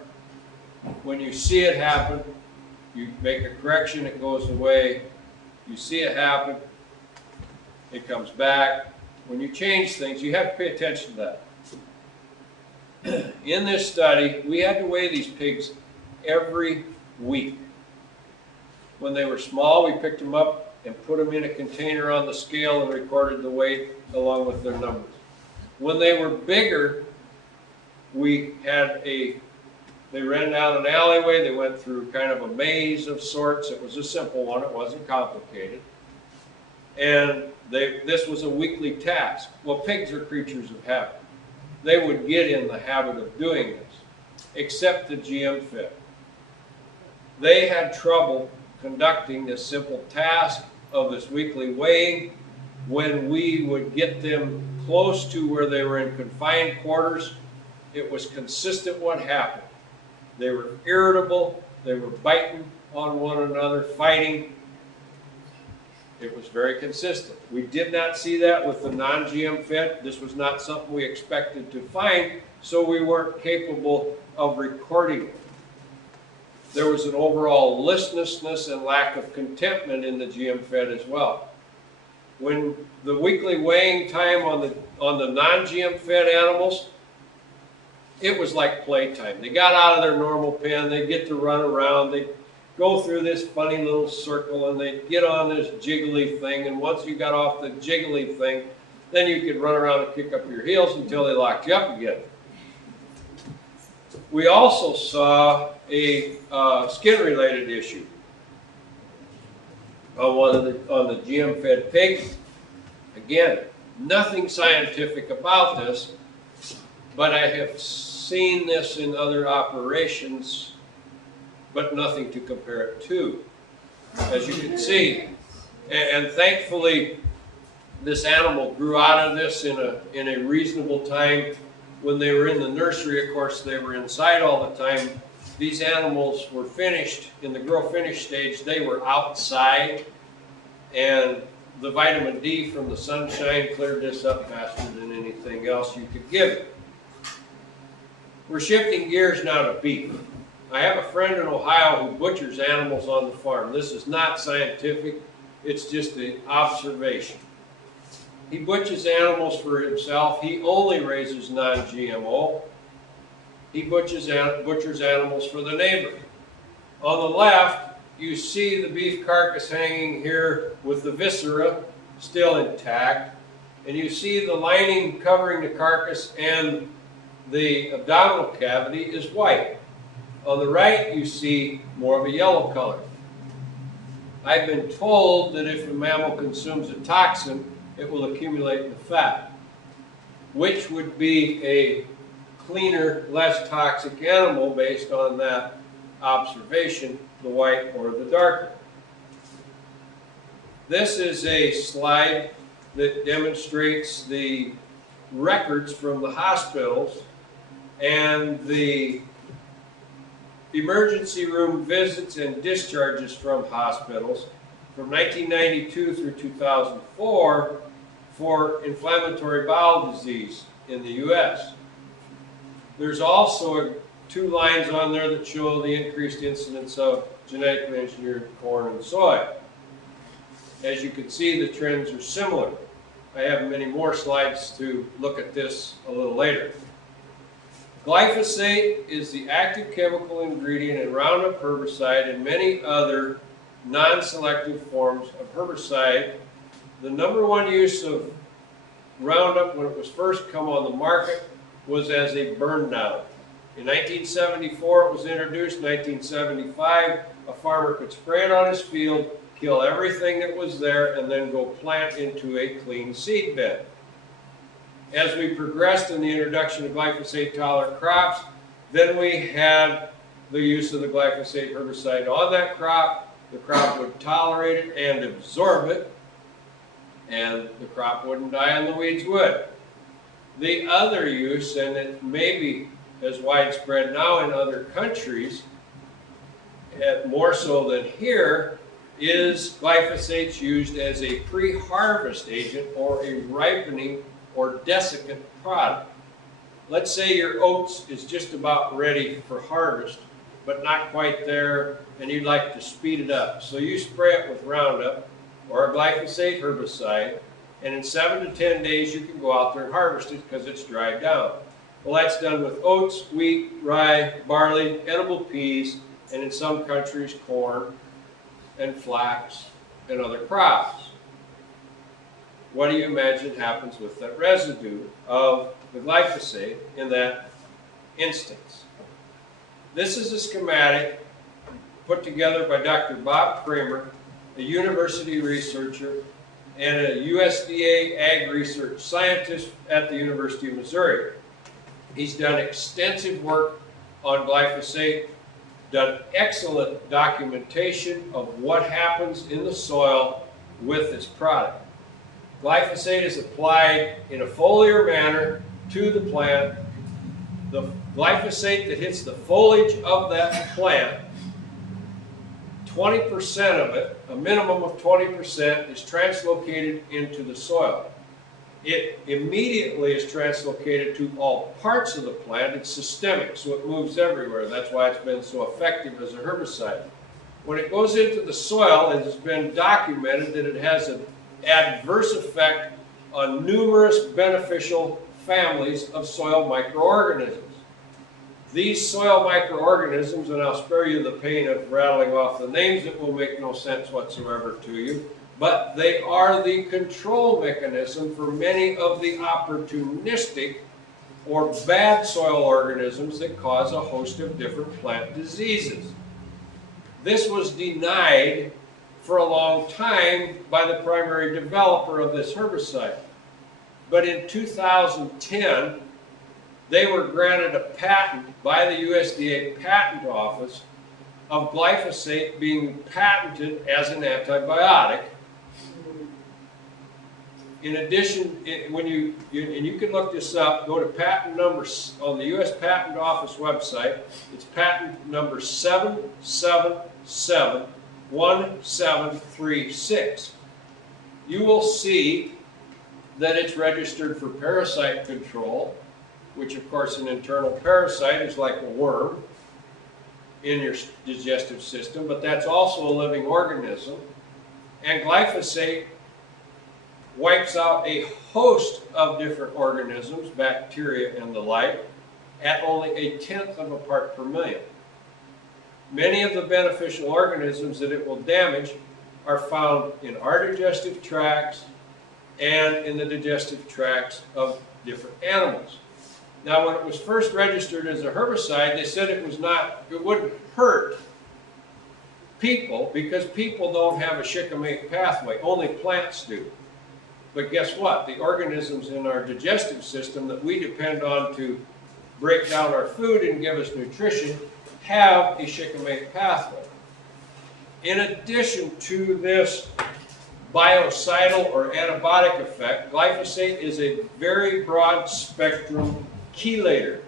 when you see it happen, you make a correction, it goes away. You see it happen, it comes back. When you change things, you have to pay attention to that. In this study, we had to weigh these pigs every week. When they were small, we picked them up and put them in a container on the scale and recorded the weight along with their numbers. When they were bigger, we had they ran down an alleyway, they went through kind of a maze of sorts. It was a simple one, it wasn't complicated. And this was a weekly task. Well, pigs are creatures of habit. They would get in the habit of doing this, except the GM fed. They had trouble conducting this simple task of this weekly weighing. When we would get them close to where they were in confined quarters, it was consistent what happened. They were irritable, they were biting on one another, fighting. It was very consistent. We did not see that with the non-GM fed. This was not something we expected to find, so we weren't capable of recording it. There was an overall listlessness and lack of contentment in the GM fed as well. When the weekly weighing time on the non-GM fed animals, it was like playtime. They got out of their normal pen, they get to run around, they go through this funny little circle, and they get on this jiggly thing, and once you got off the jiggly thing, then you could run around and kick up your heels until they locked you up again. We also saw a skin-related issue on the GM-fed pigs. Again, nothing scientific about this, but I have seen this in other operations, but nothing to compare it to, as you can see. And thankfully, this animal grew out of this in a reasonable time. When they were in the nursery, of course, they were inside all the time. These animals were finished, in the grow finish stage, they were outside, and the vitamin D from the sunshine cleared this up faster than anything else you could give it. We're shifting gears now to beef. I have a friend in Ohio who butchers animals on the farm. This is not scientific, it's just an observation. He butchers animals for himself. He only raises non-GMO. He butchers animals for the neighbor. On the left, you see the beef carcass hanging here with the viscera still intact. And you see the lining covering the carcass, and the abdominal cavity is white. On the right, you see more of a yellow color. I've been told that if a mammal consumes a toxin, it will accumulate in the fat, which would be a cleaner, less toxic animal based on that observation, the white or the darker. This is a slide that demonstrates the records from the hospitals and the emergency room visits and discharges from hospitals from 1992 through 2004 for inflammatory bowel disease in the U.S. There's also two lines on there that show the increased incidence of genetically engineered corn and soy. As you can see, the trends are similar. I have many more slides to look at this a little later. Glyphosate is the active chemical ingredient in Roundup herbicide and many other non-selective forms of herbicide. The number one use of Roundup when it was first come on the market was as a burn down. In 1974 it was introduced. 1975 a farmer could spray it on his field, kill everything that was there, and then go plant into a clean seed bed. As we progressed in the introduction of glyphosate-tolerant crops, then we had the use of the glyphosate herbicide on that crop. The crop would tolerate it and absorb it, and the crop wouldn't die and the weeds would. The other use, and it may be as widespread now in other countries, more so than here, is glyphosate's used as a pre-harvest agent or a ripening or desiccant product. Let's say your oats is just about ready for harvest, but not quite there, and you'd like to speed it up. So you spray it with Roundup or a glyphosate herbicide, and in 7 to 10 days you can go out there and harvest it because it's dried down. Well, that's done with oats, wheat, rye, barley, edible peas, and in some countries corn and flax and other crops. What do you imagine happens with that residue of the glyphosate in that instance? This is a schematic put together by Dr. Bob Kramer, a university researcher and a USDA ag research scientist at the University of Missouri. He's done extensive work on glyphosate, done excellent documentation of what happens in the soil with this product. Glyphosate is applied in a foliar manner to the plant. The glyphosate that hits the foliage of that plant, 20% of it, a minimum of 20%, is translocated into the soil. It immediately is translocated to all parts of the plant. It's systemic, so it moves everywhere. That's why it's been so effective as a herbicide. When it goes into the soil, it has been documented that it has an adverse effect on numerous beneficial families of soil microorganisms. These soil microorganisms, and I'll spare you the pain of rattling off the names that will make no sense whatsoever to you, but they are the control mechanism for many of the opportunistic or bad soil organisms that cause a host of different plant diseases. This was denied for a long time by the primary developer of this herbicide. But in 2010, they were granted a patent by the USDA Patent Office of glyphosate being patented as an antibiotic. In addition, when you can look this up, go to patent number on the U.S. Patent Office website. It's patent number 7771736. You will see that it's registered for parasite control, which of course an internal parasite is like a worm in your digestive system, but that's also a living organism. And glyphosate wipes out a host of different organisms, bacteria and the like, at only 1/10 of a part per million. Many of the beneficial organisms that it will damage are found in our digestive tracts and in the digestive tracts of different animals. Now, when it was first registered as a herbicide, they said it wouldn't hurt people because people don't have a shikimate pathway, only plants do. But guess what? The organisms in our digestive system that we depend on to break down our food and give us nutrition have a shikimate pathway. In addition to this biocidal or antibiotic effect, glyphosate is a very broad spectrum chelator.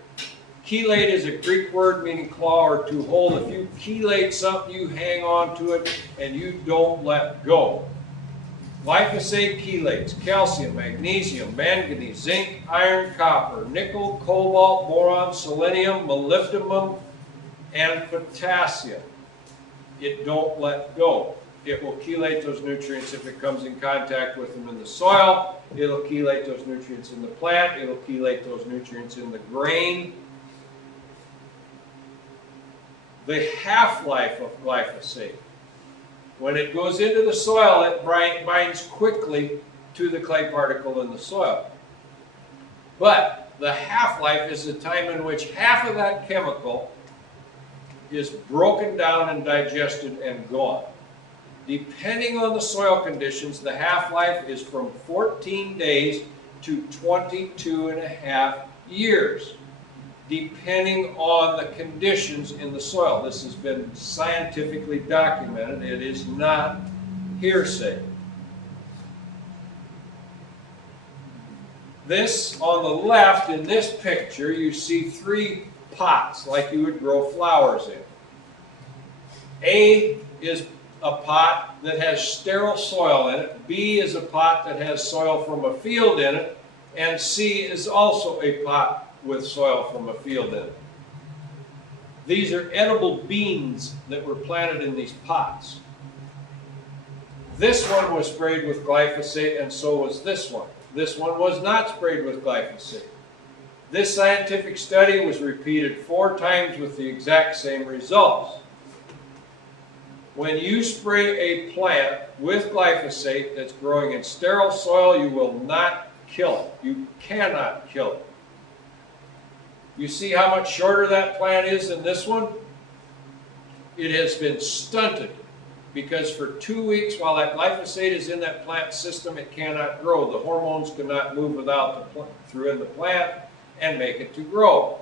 Chelate is a Greek word meaning claw or to hold. If you chelate something, you hang on to it and you don't let go. Glyphosate chelates calcium, magnesium, manganese, zinc, iron, copper, nickel, cobalt, boron, selenium, molybdenum, and potassium. It don't let go. It will chelate those nutrients if it comes in contact with them in the soil. It'll chelate those nutrients in the plant. It'll chelate those nutrients in the grain. The half-life of glyphosate. When it goes into the soil, it binds quickly to the clay particle in the soil. But the half-life is the time in which half of that chemical is broken down and digested and gone. Depending on the soil conditions, the half-life is from 14 days to 22.5 years, depending on the conditions in the soil. This has been scientifically documented. It is not hearsay. This, on the left, in this picture, you see 3 pots like you would grow flowers in. A is a pot that has sterile soil in it. B is a pot that has soil from a field in it. And C is also a pot with soil from a field in it. These are edible beans that were planted in these pots. This one was sprayed with glyphosate, and so was this one. This one was not sprayed with glyphosate. This scientific study was repeated 4 times with the exact same results. When you spray a plant with glyphosate that's growing in sterile soil, you will not kill it. You cannot kill it. You see how much shorter that plant is than this one? It has been stunted because for 2 weeks while that glyphosate is in that plant system, it cannot grow. The hormones cannot move without through in the plant and make it to grow.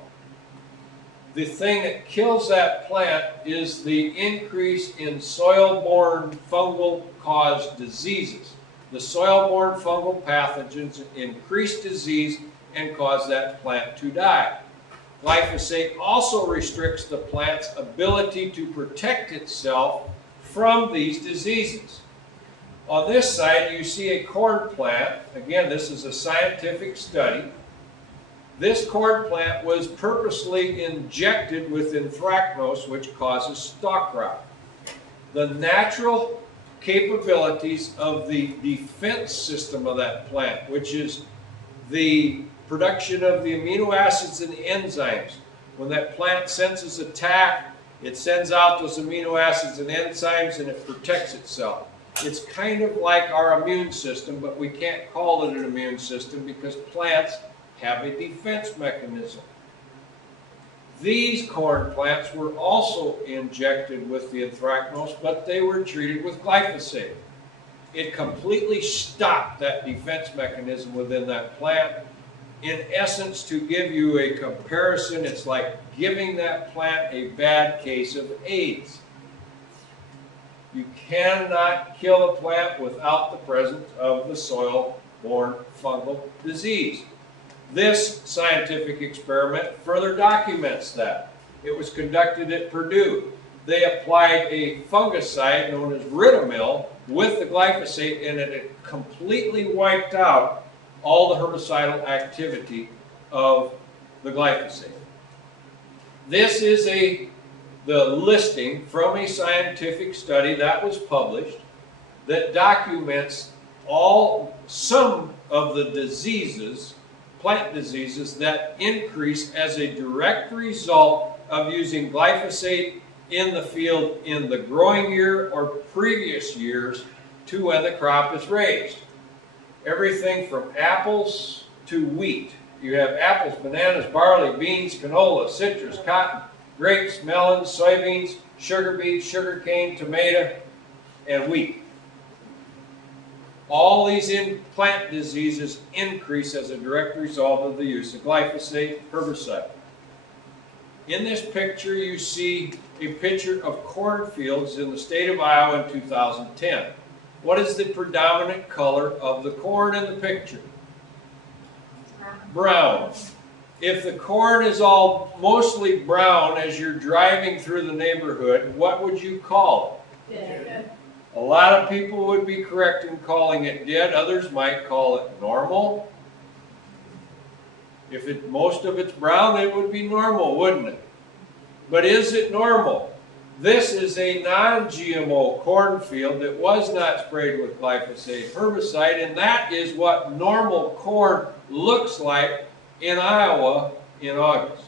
The thing that kills that plant is the increase in soil-borne fungal-caused diseases. The soil-borne fungal pathogens increase disease and cause that plant to die. Glyphosate also restricts the plant's ability to protect itself from these diseases. On this side, you see a corn plant. Again, this is a scientific study. This corn plant was purposely injected with anthracnose, which causes stalk rot. The natural capabilities of the defense system of that plant, which is the production of the amino acids and the enzymes. When that plant senses attack, it sends out those amino acids and enzymes and it protects itself. It's kind of like our immune system, but we can't call it an immune system because plants have a defense mechanism. These corn plants were also injected with the anthracnose, but they were treated with glyphosate. It completely stopped that defense mechanism within that plant. In essence, to give you a comparison, it's like giving that plant a bad case of AIDS. You cannot kill a plant without the presence of the soil-borne fungal disease. This scientific experiment further documents that. It was conducted at Purdue. They applied a fungicide known as Ridamil with the glyphosate, and it completely wiped out all the herbicidal activity of the glyphosate. This is the listing from a scientific study that was published that documents some of the diseases, plant diseases, that increase as a direct result of using glyphosate in the field in the growing year or previous years to when the crop is raised. Everything from apples to wheat. You have apples, bananas, barley, beans, canola, citrus, cotton, grapes, melons, soybeans, sugar beets, sugar cane, tomato, and wheat. All these plant diseases increase as a direct result of the use of glyphosate herbicide. In this picture, you see a picture of cornfields in the state of Iowa in 2010. What is the predominant color of the corn in the picture? Brown. If the corn is all mostly brown as you're driving through the neighborhood, what would you call it? A lot of people would be correct in calling it dead. Others might call it normal. If most of it's brown, it would be normal, wouldn't it? But is it normal? This is a non-GMO cornfield that was not sprayed with glyphosate herbicide, and that is what normal corn looks like in Iowa in August.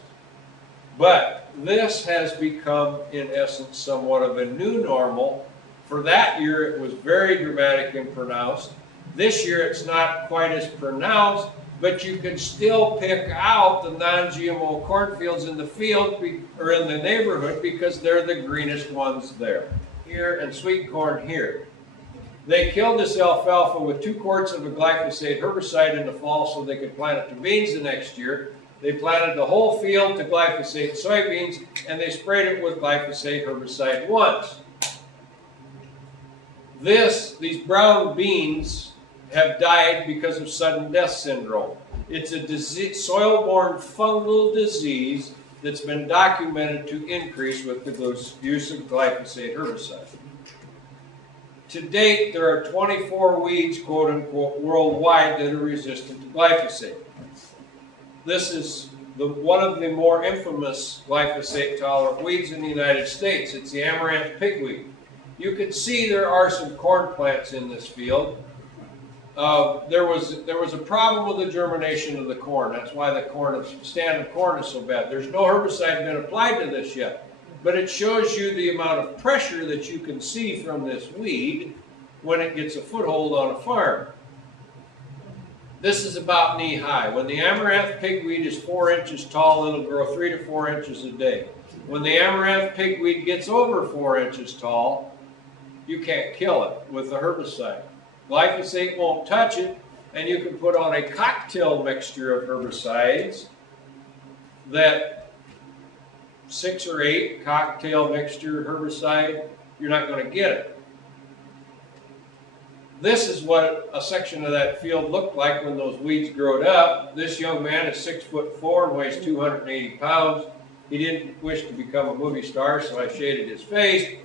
But this has become, in essence, somewhat of a new normal. For that year, it was very dramatic and pronounced. This year, it's not quite as pronounced, but you can still pick out the non-GMO cornfields in the field or in the neighborhood because they're the greenest ones there. Here and sweet corn here. They killed this alfalfa with 2 quarts of a glyphosate herbicide in the fall so they could plant it to beans the next year. They planted the whole field to glyphosate soybeans, and they sprayed it with glyphosate herbicide once. These brown beans have died because of sudden death syndrome. It's a disease, soil-borne fungal disease that's been documented to increase with the use of glyphosate herbicide. To date, there are 24 weeds, quote unquote, worldwide that are resistant to glyphosate. This is one of the more infamous glyphosate-tolerant weeds in the United States. It's the amaranth pigweed. You can see there are some corn plants in this field. There was a problem with the germination of the corn. That's why the stand of corn is so bad. There's no herbicide been applied to this yet, but it shows you the amount of pressure that you can see from this weed when it gets a foothold on a farm. This is about knee high. When the amaranth pigweed is 4 inches tall, it'll grow 3 to 4 inches a day. When the amaranth pigweed gets over 4 inches tall, you can't kill it with the herbicide. Glyphosate won't touch it, and you can put on a cocktail mixture of herbicides, that 6 or 8 cocktail mixture herbicide, you're not going to get it. This is what a section of that field looked like when those weeds growed up. This young man is 6'4" and weighs 280 pounds. He didn't wish to become a movie star, so I shaded his face.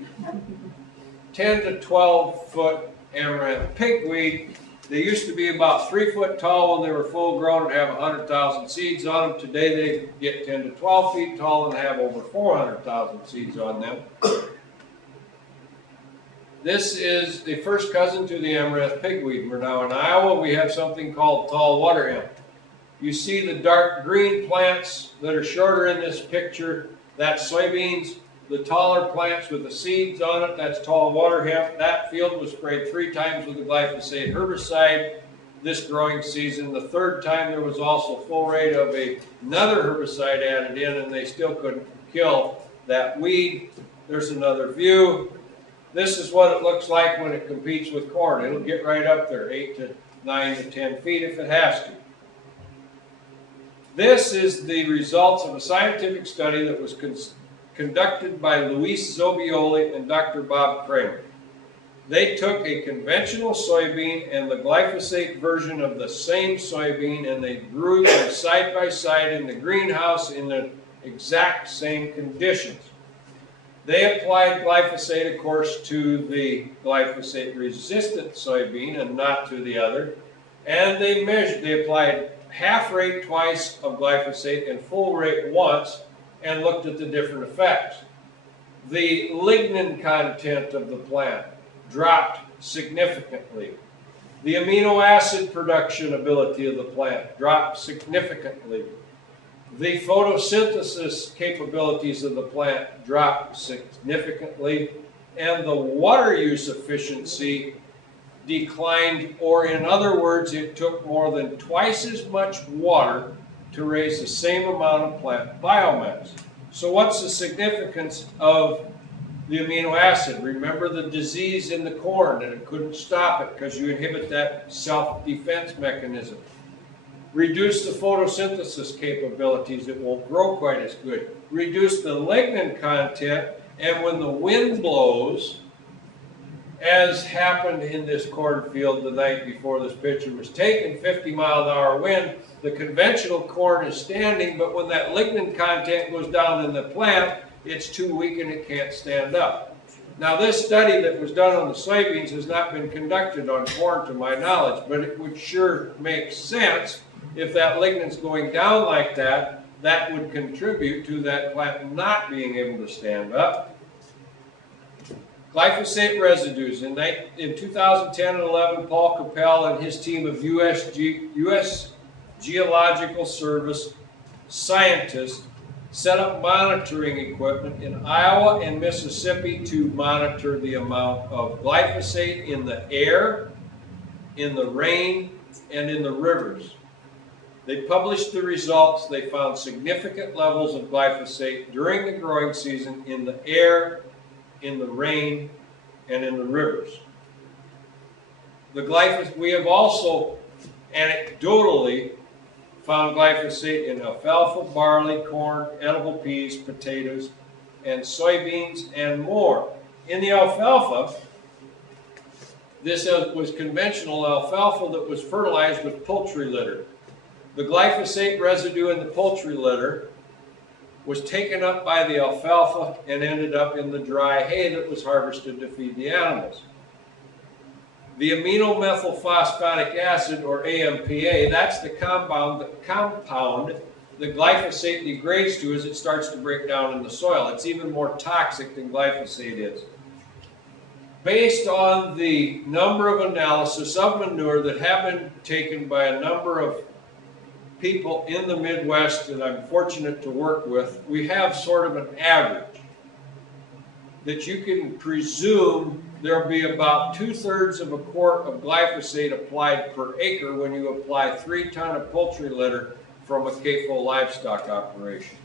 10 to 12 foot amaranth pigweed. They used to be about 3 foot tall when they were full grown and have 100,000 seeds on them. Today they get 10 to 12 feet tall and have over 400,000 seeds on them. This is the first cousin to the amaranth pigweed. We're now in Iowa. We have something called tall water hemp. You see the dark green plants that are shorter in this picture. That's soybeans. The taller plants with the seeds on it, that's tall water hemp. That field was sprayed 3 times with the glyphosate herbicide this growing season. The 3rd time there was also full rate of another herbicide added in, and they still couldn't kill that weed. There's another view. This is what it looks like when it competes with corn. It'll get right up there, 8 to 9 to 10 feet if it has to. This is the results of a scientific study that was conducted by Luis Zobioli and Dr. Bob Kramer. They took a conventional soybean and the glyphosate version of the same soybean, and they grew them side by side in the greenhouse in the exact same conditions. They applied glyphosate, of course, to the glyphosate-resistant soybean and not to the other. And they applied half rate twice of glyphosate and full rate once, and looked at the different effects. The lignin content of the plant dropped significantly. The amino acid production ability of the plant dropped significantly. The photosynthesis capabilities of the plant dropped significantly, and the water use efficiency declined, or in other words, it took more than twice as much water to raise the same amount of plant biomass. So what's the significance of the amino acid? Remember the disease in the corn, and it couldn't stop it because you inhibit that self-defense mechanism. Reduce the photosynthesis capabilities, it won't grow quite as good. Reduce the lignin content, and when the wind blows, as happened in this cornfield the night before this picture was taken, 50-mile-an-hour wind, the conventional corn is standing, but when that lignin content goes down in the plant, it's too weak and it can't stand up. Now, this study that was done on the soybeans has not been conducted on corn to my knowledge, but it would sure make sense if that lignan's going down like that, that would contribute to that plant not being able to stand up. Glyphosate residues. In 2010 and 11, Paul Capel and his team of U.S. Geological Service scientists set up monitoring equipment in Iowa and Mississippi to monitor the amount of glyphosate in the air, in the rain, and in the rivers. They published the results. They found significant levels of glyphosate during the growing season in the air, in the rain, and in the rivers. We have also anecdotally found glyphosate in alfalfa, barley, corn, edible peas, potatoes, and soybeans, and more. In the alfalfa, this was conventional alfalfa that was fertilized with poultry litter. The glyphosate residue in the poultry litter was taken up by the alfalfa and ended up in the dry hay that was harvested to feed the animals. The aminomethylphosphonic acid, or AMPA, that's the compound that glyphosate degrades to as it starts to break down in the soil. It's even more toxic than glyphosate is. Based on the number of analysis of manure that have been taken by a number of people in the Midwest that I'm fortunate to work with, we have sort of an average that you can presume there'll be about 2/3 of a quart of glyphosate applied per acre when you apply 3 tons of poultry litter from a CAFO livestock operation.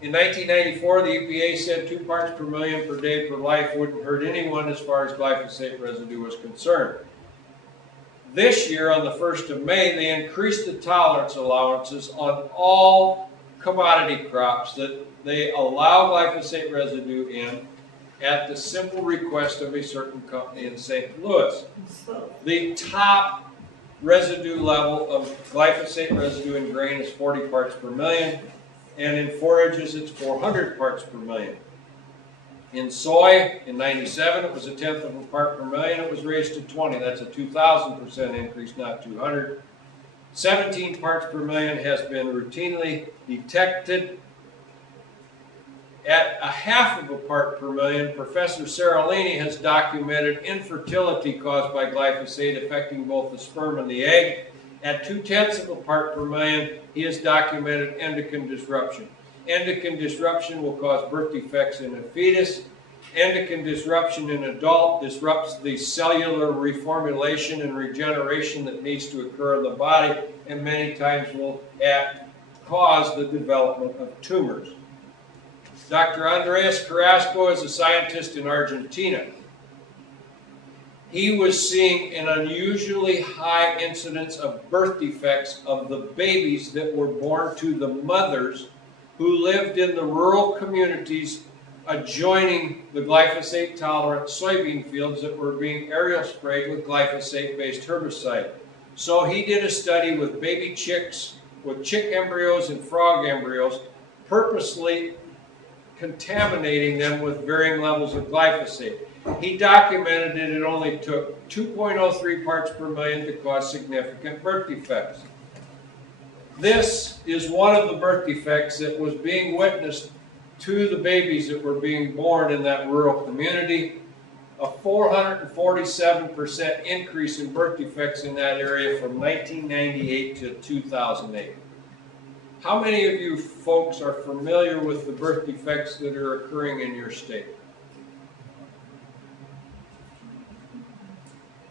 In 1994, the EPA said 2 parts per million per day per life wouldn't hurt anyone as far as glyphosate residue was concerned. This year, on the 1st of May, they increased the tolerance allowances on all commodity crops that they allow glyphosate residue in at the simple request of a certain company in St. Louis. The top residue level of glyphosate residue in grain is 40 parts per million, and in forages it's 400 parts per million. In soy, in 97, it was 1/10 of a part per million. It was raised to 20. That's a 2,000% increase, not 200. 17 parts per million has been routinely detected. At 1/2 of a part per million, Professor Seralini has documented infertility caused by glyphosate affecting both the sperm and the egg. At 2/10 of a part per million, he has documented endocrine disruption. Endocrine disruption will cause birth defects in a fetus. Endocrine disruption in adult disrupts the cellular reformulation and regeneration that needs to occur in the body, and many times will cause the development of tumors. Dr. Andreas Carrasco is a scientist in Argentina. He was seeing an unusually high incidence of birth defects of the babies that were born to the mothers who lived in the rural communities adjoining the glyphosate-tolerant soybean fields that were being aerial sprayed with glyphosate-based herbicide. So he did a study with baby chicks, with chick embryos and frog embryos, purposely contaminating them with varying levels of glyphosate. He documented that it only took 2.03 parts per million to cause significant birth defects. This is one of the birth defects that was being witnessed to the babies that were being born in that rural community. A 447% increase in birth defects in that area from 1998 to 2008. How many of you folks are familiar with the birth defects that are occurring in your state?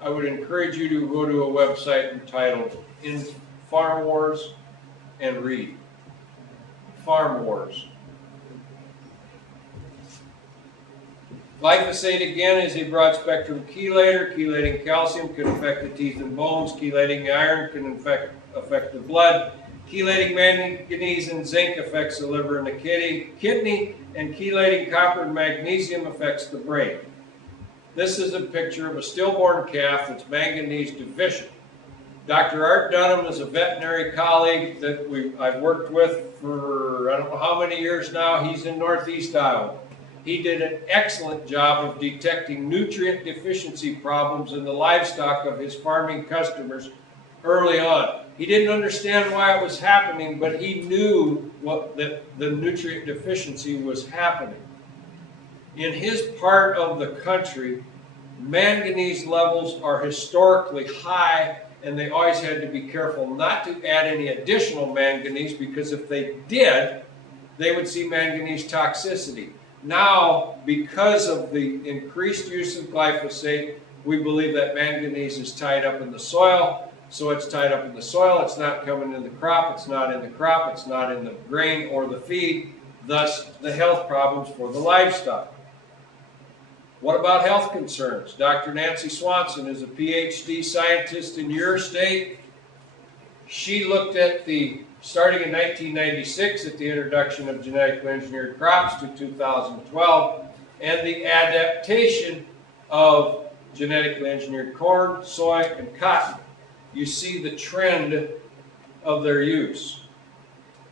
I would encourage you to go to a website entitled In Farm Wars and read. Farm Wars. Glyphosate, again, is a broad-spectrum chelator. Chelating calcium can affect the teeth and bones. Chelating iron can affect the blood. Chelating manganese and zinc affects the liver and the kidney. And chelating copper and magnesium affects the brain. This is a picture of a stillborn calf that's manganese deficient. Dr. Art Dunham is a veterinary colleague that I've worked with for I don't know how many years now. He's in Northeast Iowa. he did an excellent job of detecting nutrient deficiency problems in the livestock of his farming customers early on. He didn't understand why it was happening, but he knew that the nutrient deficiency was happening. In his part of the country, manganese levels are historically high, and they always had to be careful not to add any additional manganese, because if they did, they would see manganese toxicity. Now, because of the increased use of glyphosate, we believe that manganese is tied up in the soil. So it's tied up in the soil, it's not coming in the crop, it's not in the crop, it's not in the grain or the feed, thus the health problems for the livestock. What about health concerns? Dr. Nancy Swanson is a PhD scientist in your state. She looked at starting in 1996 at the introduction of genetically engineered crops to 2012, and the adaptation of genetically engineered corn, soy, and cotton. You see the trend of their use.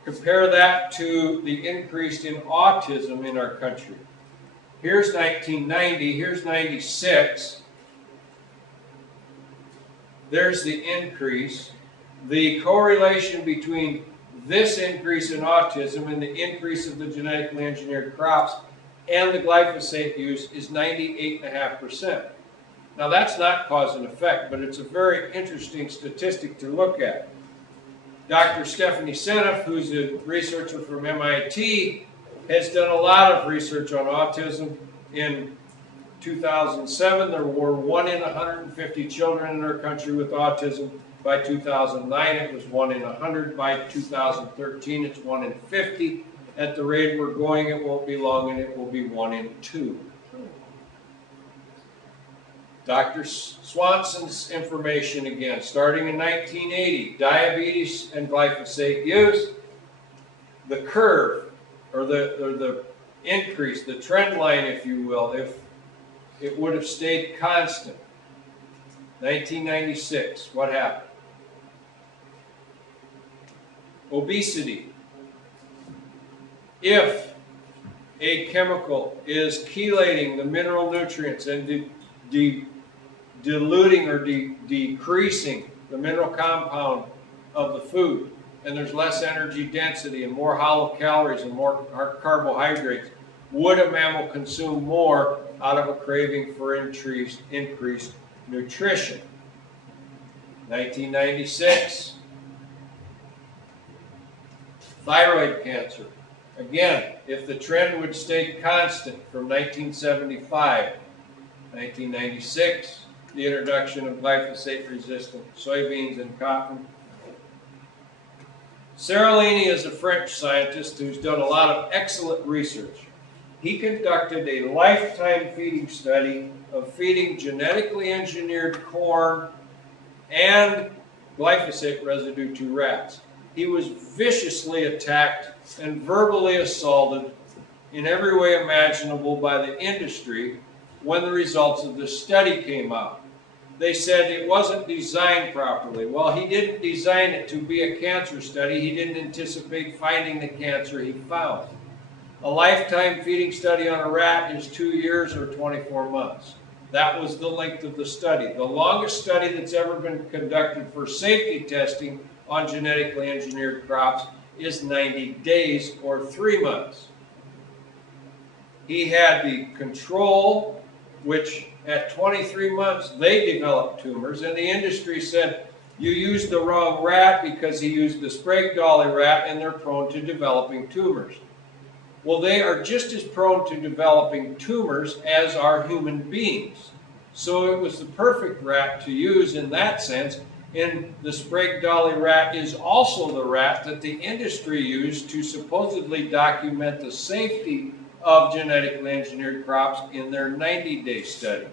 Compare that to the increase in autism in our country. Here's 1990, here's 96. There's the increase. The correlation between this increase in autism and the increase of the genetically engineered crops and the glyphosate use is 98.5%. Now that's not cause and effect, but it's a very interesting statistic to look at. Dr. Stephanie Seneff, who's a researcher from MIT, has done a lot of research on autism. In 2007, there were 1 in 150 children in our country with autism. By 2009, it was 1 in 100. By 2013, it's 1 in 50. At the rate we're going, it won't be long, and it will be 1 in 2. Dr. Swanson's information again, starting in 1980, diabetes and glyphosate use. The curve, or the increase, the trend line, if you will, if it would have stayed constant. 1996, what happened? Obesity. If a chemical is chelating the mineral nutrients and diluting or decreasing the mineral compound of the food, and there's less energy density and more hollow calories and more carbohydrates, would a mammal consume more out of a craving for increased nutrition? 1996, thyroid cancer. Again, if the trend would stay constant from 1975, 1996, the introduction of glyphosate-resistant soybeans and cotton. Seralini is a French scientist who's done a lot of excellent research. He conducted a lifetime feeding study of feeding genetically engineered corn and glyphosate residue to rats. He was viciously attacked and verbally assaulted in every way imaginable by the industry when the results of this study came out. They said it wasn't designed properly. Well, he didn't design it to be a cancer study. He didn't anticipate finding the cancer he found. A lifetime feeding study on a rat is 2 years or 24 months. That was the length of the study. The longest study that's ever been conducted for safety testing on genetically engineered crops is 90 days or 3 months. He had the control, which at 23 months, they developed tumors, and the industry said, you used the wrong rat because he used the Sprague Dawley rat, and they're prone to developing tumors. Well, they are just as prone to developing tumors as are human beings. So it was the perfect rat to use in that sense, and the Sprague Dawley rat is also the rat that the industry used to supposedly document the safety of genetically engineered crops in their 90-day study.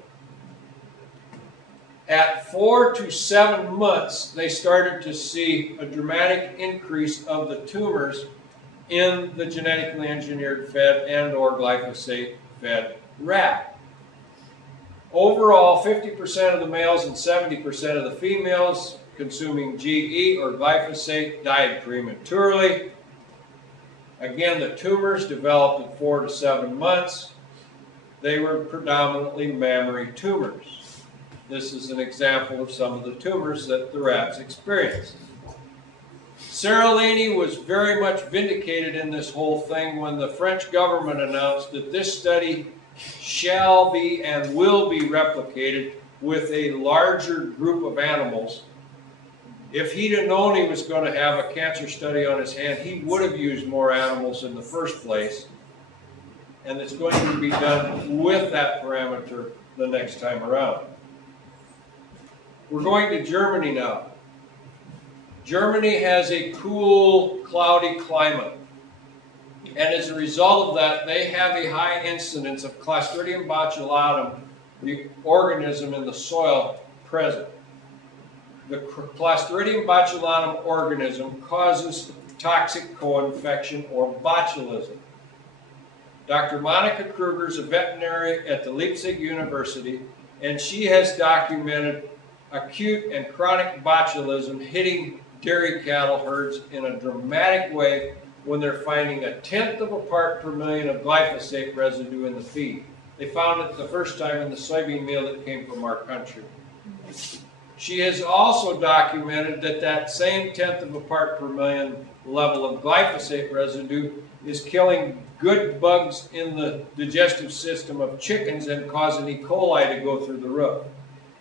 At 4 to 7 months, they started to see a dramatic increase of the tumors in the genetically engineered fed and or glyphosate fed rat. Overall, 50% of the males and 70% of the females consuming GE or glyphosate died prematurely. Again, the tumors developed at 4 to 7 months. they were predominantly mammary tumors. This is an example of some of the tumors that the rats experienced. Seralini was very much vindicated in this whole thing when the French government announced that this study shall be and will be replicated with a larger group of animals. If he'd have known he was going to have a cancer study on his hand, he would have used more animals in the first place. And it's going to be done with that parameter the next time around. We're going to Germany now. Germany has a cool, cloudy climate. And as a result of that, they have a high incidence of Clostridium botulinum, the organism in the soil, present. The Clostridium botulinum organism causes toxic co-infection or botulism. Dr. Monica Kruger is a veterinary at the Leipzig University, and she has documented acute and chronic botulism hitting dairy cattle herds in a dramatic way when they're finding 1/10 of a part per million of glyphosate residue in the feed. They found it the first time in the soybean meal that came from our country. She has also documented that that same 1/10 of a part per million level of glyphosate residue is killing good bugs in the digestive system of chickens and causing E. coli to go through the roof.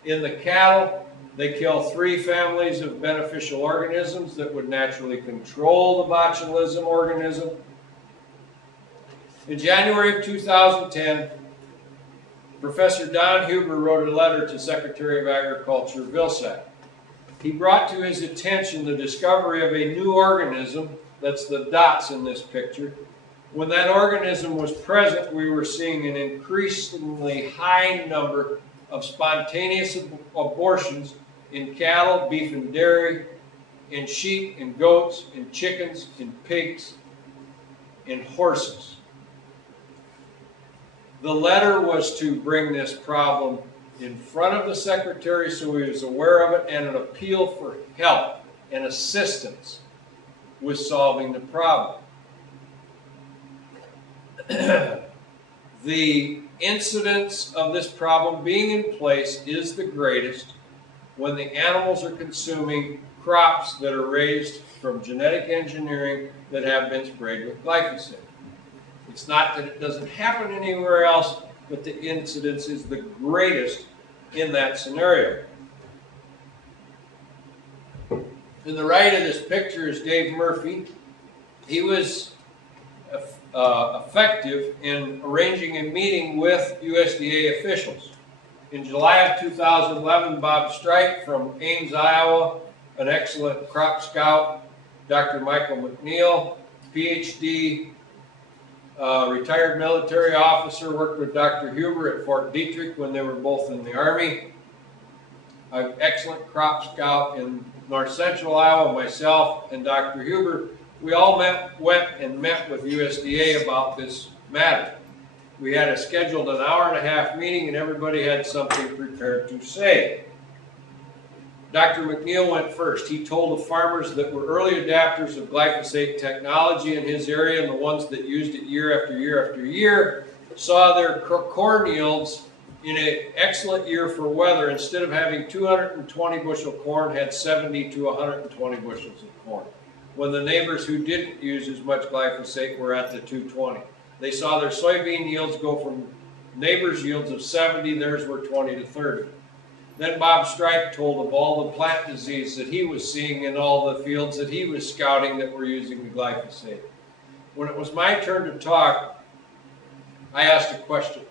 In the cattle, they kill 3 families of beneficial organisms that would naturally control the botulism organism. In January of 2010, Professor Don Huber wrote a letter to Secretary of Agriculture Vilsack. He brought to his attention the discovery of a new organism, that's the dots in this picture. When that organism was present, we were seeing an increasingly high number of spontaneous abortions in cattle, beef and dairy, in sheep, in goats, in chickens, in pigs, in horses. The letter was to bring this problem in front of the Secretary so he was aware of it, and an appeal for help and assistance with solving the problem. The incidence of this problem being in place is the greatest when the animals are consuming crops that are raised from genetic engineering that have been sprayed with glyphosate. It's not that it doesn't happen anywhere else, but the incidence is the greatest in that scenario. In the right of this picture is Dave Murphy. He was effective in arranging a meeting with USDA officials. In July of 2011, Bob Streit from Ames, Iowa, an excellent crop scout, Dr. Michael McNeil, PhD, retired military officer, worked with Dr. Huber at Fort Detrick when they were both in the Army, an excellent crop scout in north central Iowa, myself and Dr. Huber. We all went and met with USDA about this matter. We had a scheduled an hour-and-a-half meeting, and everybody had something prepared to say. Dr. McNeil went first. He told the farmers that were early adapters of glyphosate technology in his area, and the ones that used it year after year after year, saw their corn yields in an excellent year for weather. Instead of having 220 bushel corn, had 70 to 120 bushels of corn, when the neighbors who didn't use as much glyphosate were at the 220. They saw their soybean yields go from neighbors' yields of 70, theirs were 20 to 30. Then Bob Streit told of all the plant disease that he was seeing in all the fields that he was scouting that were using the glyphosate. When it was my turn to talk, I asked a question.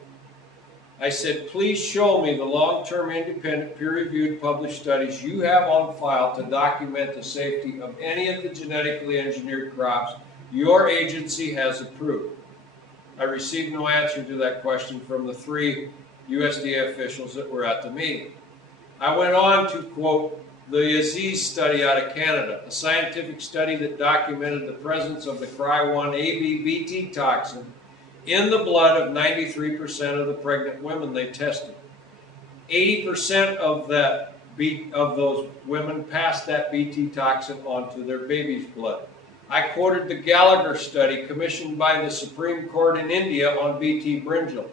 I said, please show me the long-term independent peer-reviewed published studies you have on file to document the safety of any of the genetically engineered crops your agency has approved. I received no answer to that question from the 3 USDA officials that were at the meeting. I went on to quote the Aziz study out of Canada, a scientific study that documented the presence of the Cry1 ABBT toxin in the blood of 93% of the pregnant women they tested. 80% of those women passed that BT toxin onto their baby's blood. I quoted the Gallagher study commissioned by the Supreme Court in India on BT brinjal.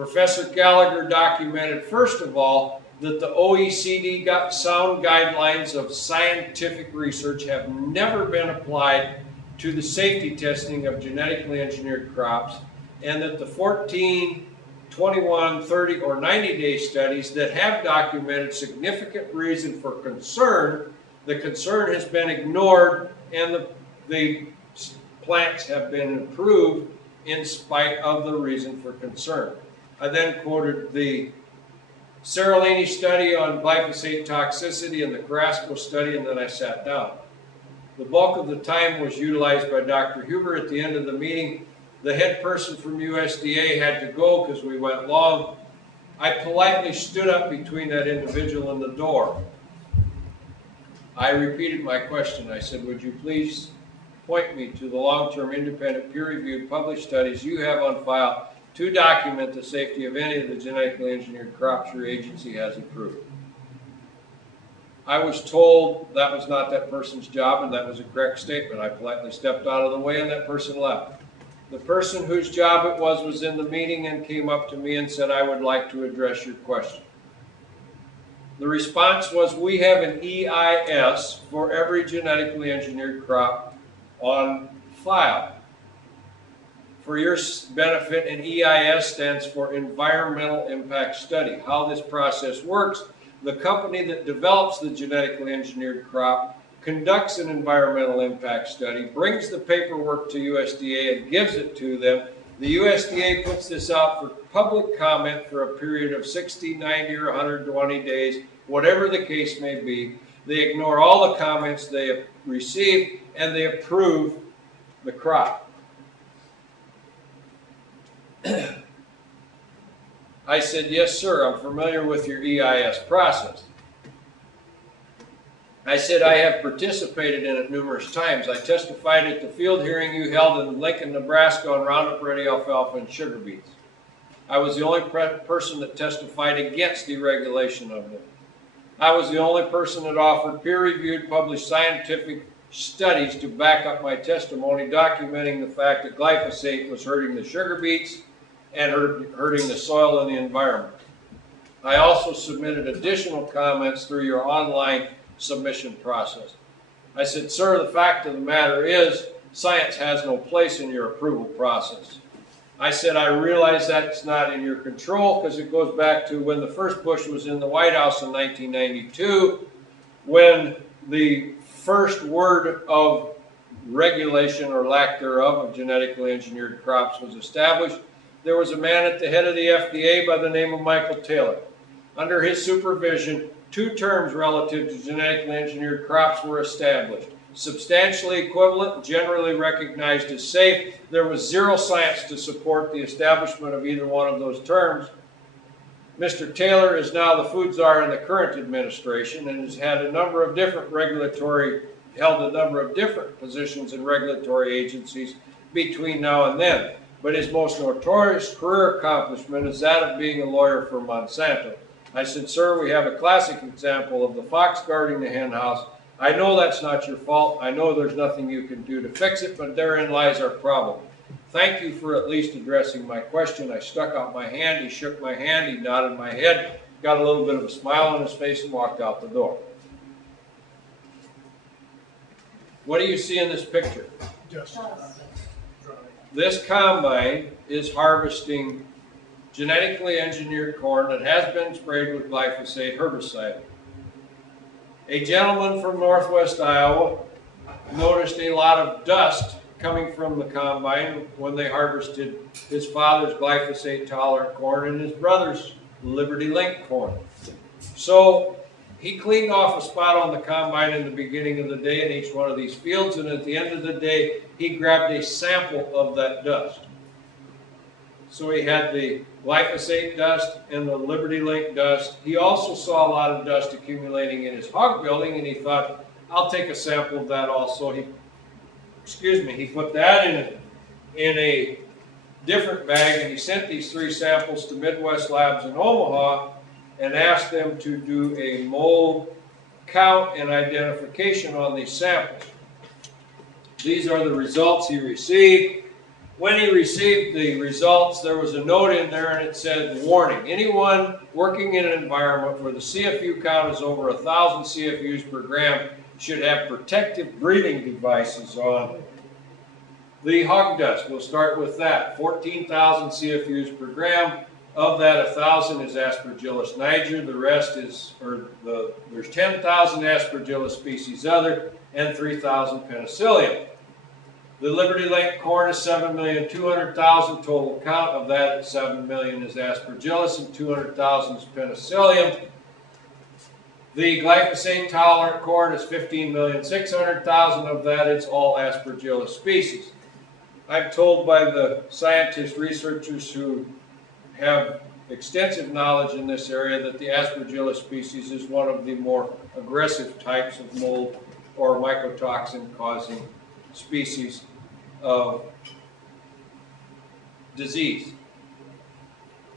Professor Gallagher documented, first of all, that the OECD sound guidelines of scientific research have never been applied to the safety testing of genetically engineered crops, and that the 14, 21, 30, or 90-day studies that have documented significant reason for concern, the concern has been ignored and the plants have been improved in spite of the reason for concern. I then quoted the Seralini study on glyphosate toxicity and the Carrasco study, and then I sat down. The bulk of the time was utilized by Dr. Huber. At the end of the meeting, the head person from USDA had to go because we went long. I politely stood up between that individual and the door. I repeated my question. I said, would you please point me to the long-term independent peer-reviewed published studies you have on file to document the safety of any of the genetically engineered crops your agency has approved? I was told that was not that person's job, and that was a correct statement. I politely stepped out of the way and that person left. The person whose job it was in the meeting and came up to me and said, I would like to address your question. The response was, we have an EIS for every genetically engineered crop on file. For your benefit, an EIS stands for Environmental Impact Study. How this process works, the company that develops the genetically engineered crop conducts an environmental impact study, brings the paperwork to USDA and gives it to them. The USDA puts this out for public comment for a period of 60, 90, or 120 days, whatever the case may be. They ignore all the comments they have received and they approve the crop. I said, yes, sir, I'm familiar with your EIS process. I said, I have participated in it numerous times. I testified at the field hearing you held in Lincoln, Nebraska on Roundup Ready alfalfa and sugar beets. I was the only person that testified against deregulation of them. I was the only person that offered peer-reviewed, published scientific studies to back up my testimony, documenting the fact that glyphosate was hurting the sugar beets and hurting the soil and the environment. I also submitted additional comments through your online submission process. I said, sir, the fact of the matter is science has no place in your approval process. I said, I realize that's not in your control because it goes back to when the first Bush was in the White House in 1992, when the first word of regulation or lack thereof of genetically engineered crops was established. There was a man at the head of the FDA by the name of Michael Taylor. Under his supervision, 2 terms relative to genetically engineered crops were established. Substantially equivalent, generally recognized as safe. There was zero science to support the establishment of either one of those terms. Mr. Taylor is now the food czar in the current administration and has had a number of different held a number of different positions in regulatory agencies between now and then. But his most notorious career accomplishment is that of being a lawyer for Monsanto. I said, sir, we have a classic example of the fox guarding the hen house. I know that's not your fault. I know there's nothing you can do to fix it, but therein lies our problem. Thank you for at least addressing my question. I stuck out my hand. He shook my hand. He nodded my head, got a little bit of a smile on his face, and walked out the door. What do you see in this picture? This combine is harvesting genetically engineered corn that has been sprayed with glyphosate herbicide. A gentleman from northwest Iowa noticed a lot of dust coming from the combine when they harvested his father's glyphosate-tolerant corn and his brother's Liberty Link corn. So he cleaned off a spot on the combine in the beginning of the day in each one of these fields, and at the end of the day, he grabbed a sample of that dust. So he had the glyphosate dust and the Liberty Link dust. He also saw a lot of dust accumulating in his hog building, and he thought, I'll take a sample of that also. He put that in a different bag, and he sent these 3 samples to Midwest Labs in Omaha and asked them to do a mold count and identification on these samples. These are the results he received. When he received the results, there was a note in there and it said, warning, anyone working in an environment where the CFU count is over 1,000 CFUs per gram should have protective breathing devices on. The hog dust, we'll start with that, 14,000 CFUs per gram. Of that, 1,000 is Aspergillus niger, the rest is, there's 10,000 Aspergillus species other, and 3,000 penicillium. The Liberty Link corn is 7,200,000 total count. Of that, 7 million is Aspergillus and 200,000 is penicillium. The glyphosate tolerant corn is 15,600,000. Of that, it's all Aspergillus species. I'm told by the scientists, researchers who have extensive knowledge in this area that the Aspergillus species is one of the more aggressive types of mold or mycotoxin causing species of disease.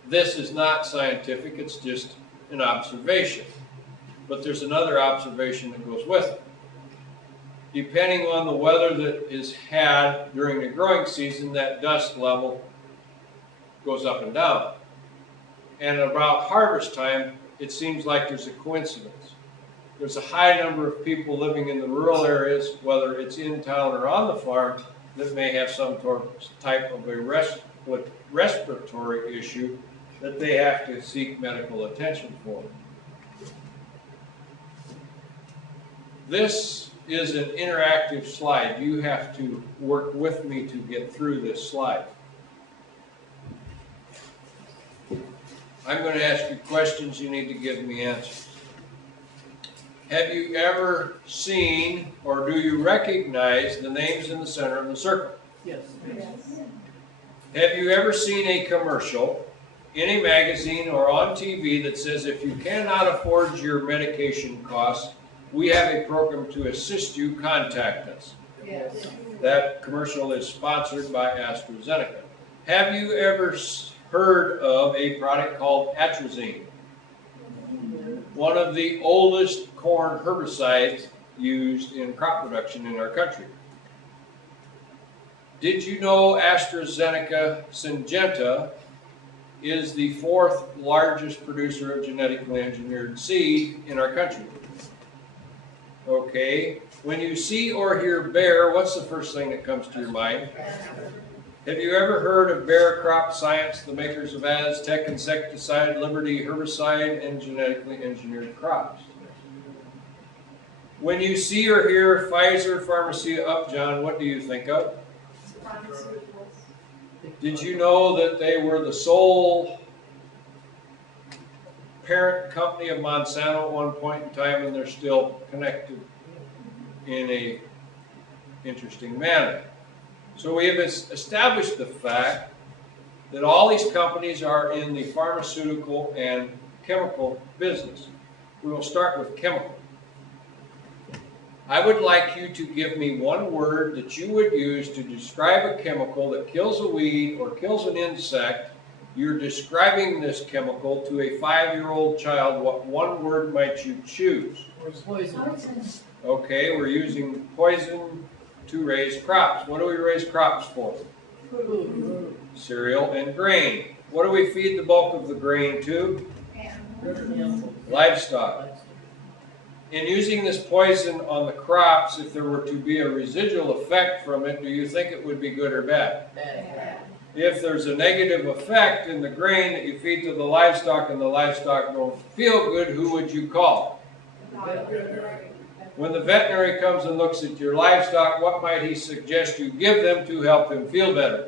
This is not scientific, it's just an observation. But there's another observation that goes with it. Depending on the weather that is had during the growing season, that dust level goes up and down. And about harvest time, it seems like there's a coincidence. There's a high number of people living in the rural areas, whether it's in town or on the farm, that may have some type of a respiratory issue that they have to seek medical attention for. This is an interactive slide. You have to work with me to get through this slide. I'm going to ask you questions. You need to give me answers. Have you ever seen or do you recognize the names in the center of the circle? Yes. Yes. Have you ever seen a commercial in a magazine or on TV that says if you cannot afford your medication costs, we have a program to assist you, contact us? Yes. That commercial is sponsored by AstraZeneca. Have you ever heard of a product called atrazine? One of the oldest corn herbicides used in crop production in our country. Did you know AstraZeneca Syngenta is the 4th largest producer of genetically engineered seed in our country? Okay, when you see or hear Bayer, what's the first thing that comes to your mind? Have you ever heard of Bayer Crop Science, the makers of Aztec insecticide, Liberty herbicide, and genetically engineered crops? When you see or hear Pfizer, Pharmacia, Upjohn, what do you think of? Did you know that they were the sole parent company of Monsanto at one point in time, and they're still connected in a interesting manner? So we have established the fact that all these companies are in the pharmaceutical and chemical business. We will start with chemical. I would like you to give me one word that you would use to describe a chemical that kills a weed or kills an insect. You're describing this chemical to a 5-year-old child. What one word might you choose? Poison. Okay, we're using poison to raise crops. What do we raise crops for? Food. Cereal and grain. What do we feed the bulk of the grain to? Animals. Livestock. In using this poison on the crops, if there were to be a residual effect from it, do you think it would be good or bad? Bad. If there's a negative effect in the grain that you feed to the livestock and the livestock don't feel good, who would you call? When the veterinary comes and looks at your livestock, what might he suggest you give them to help them feel better?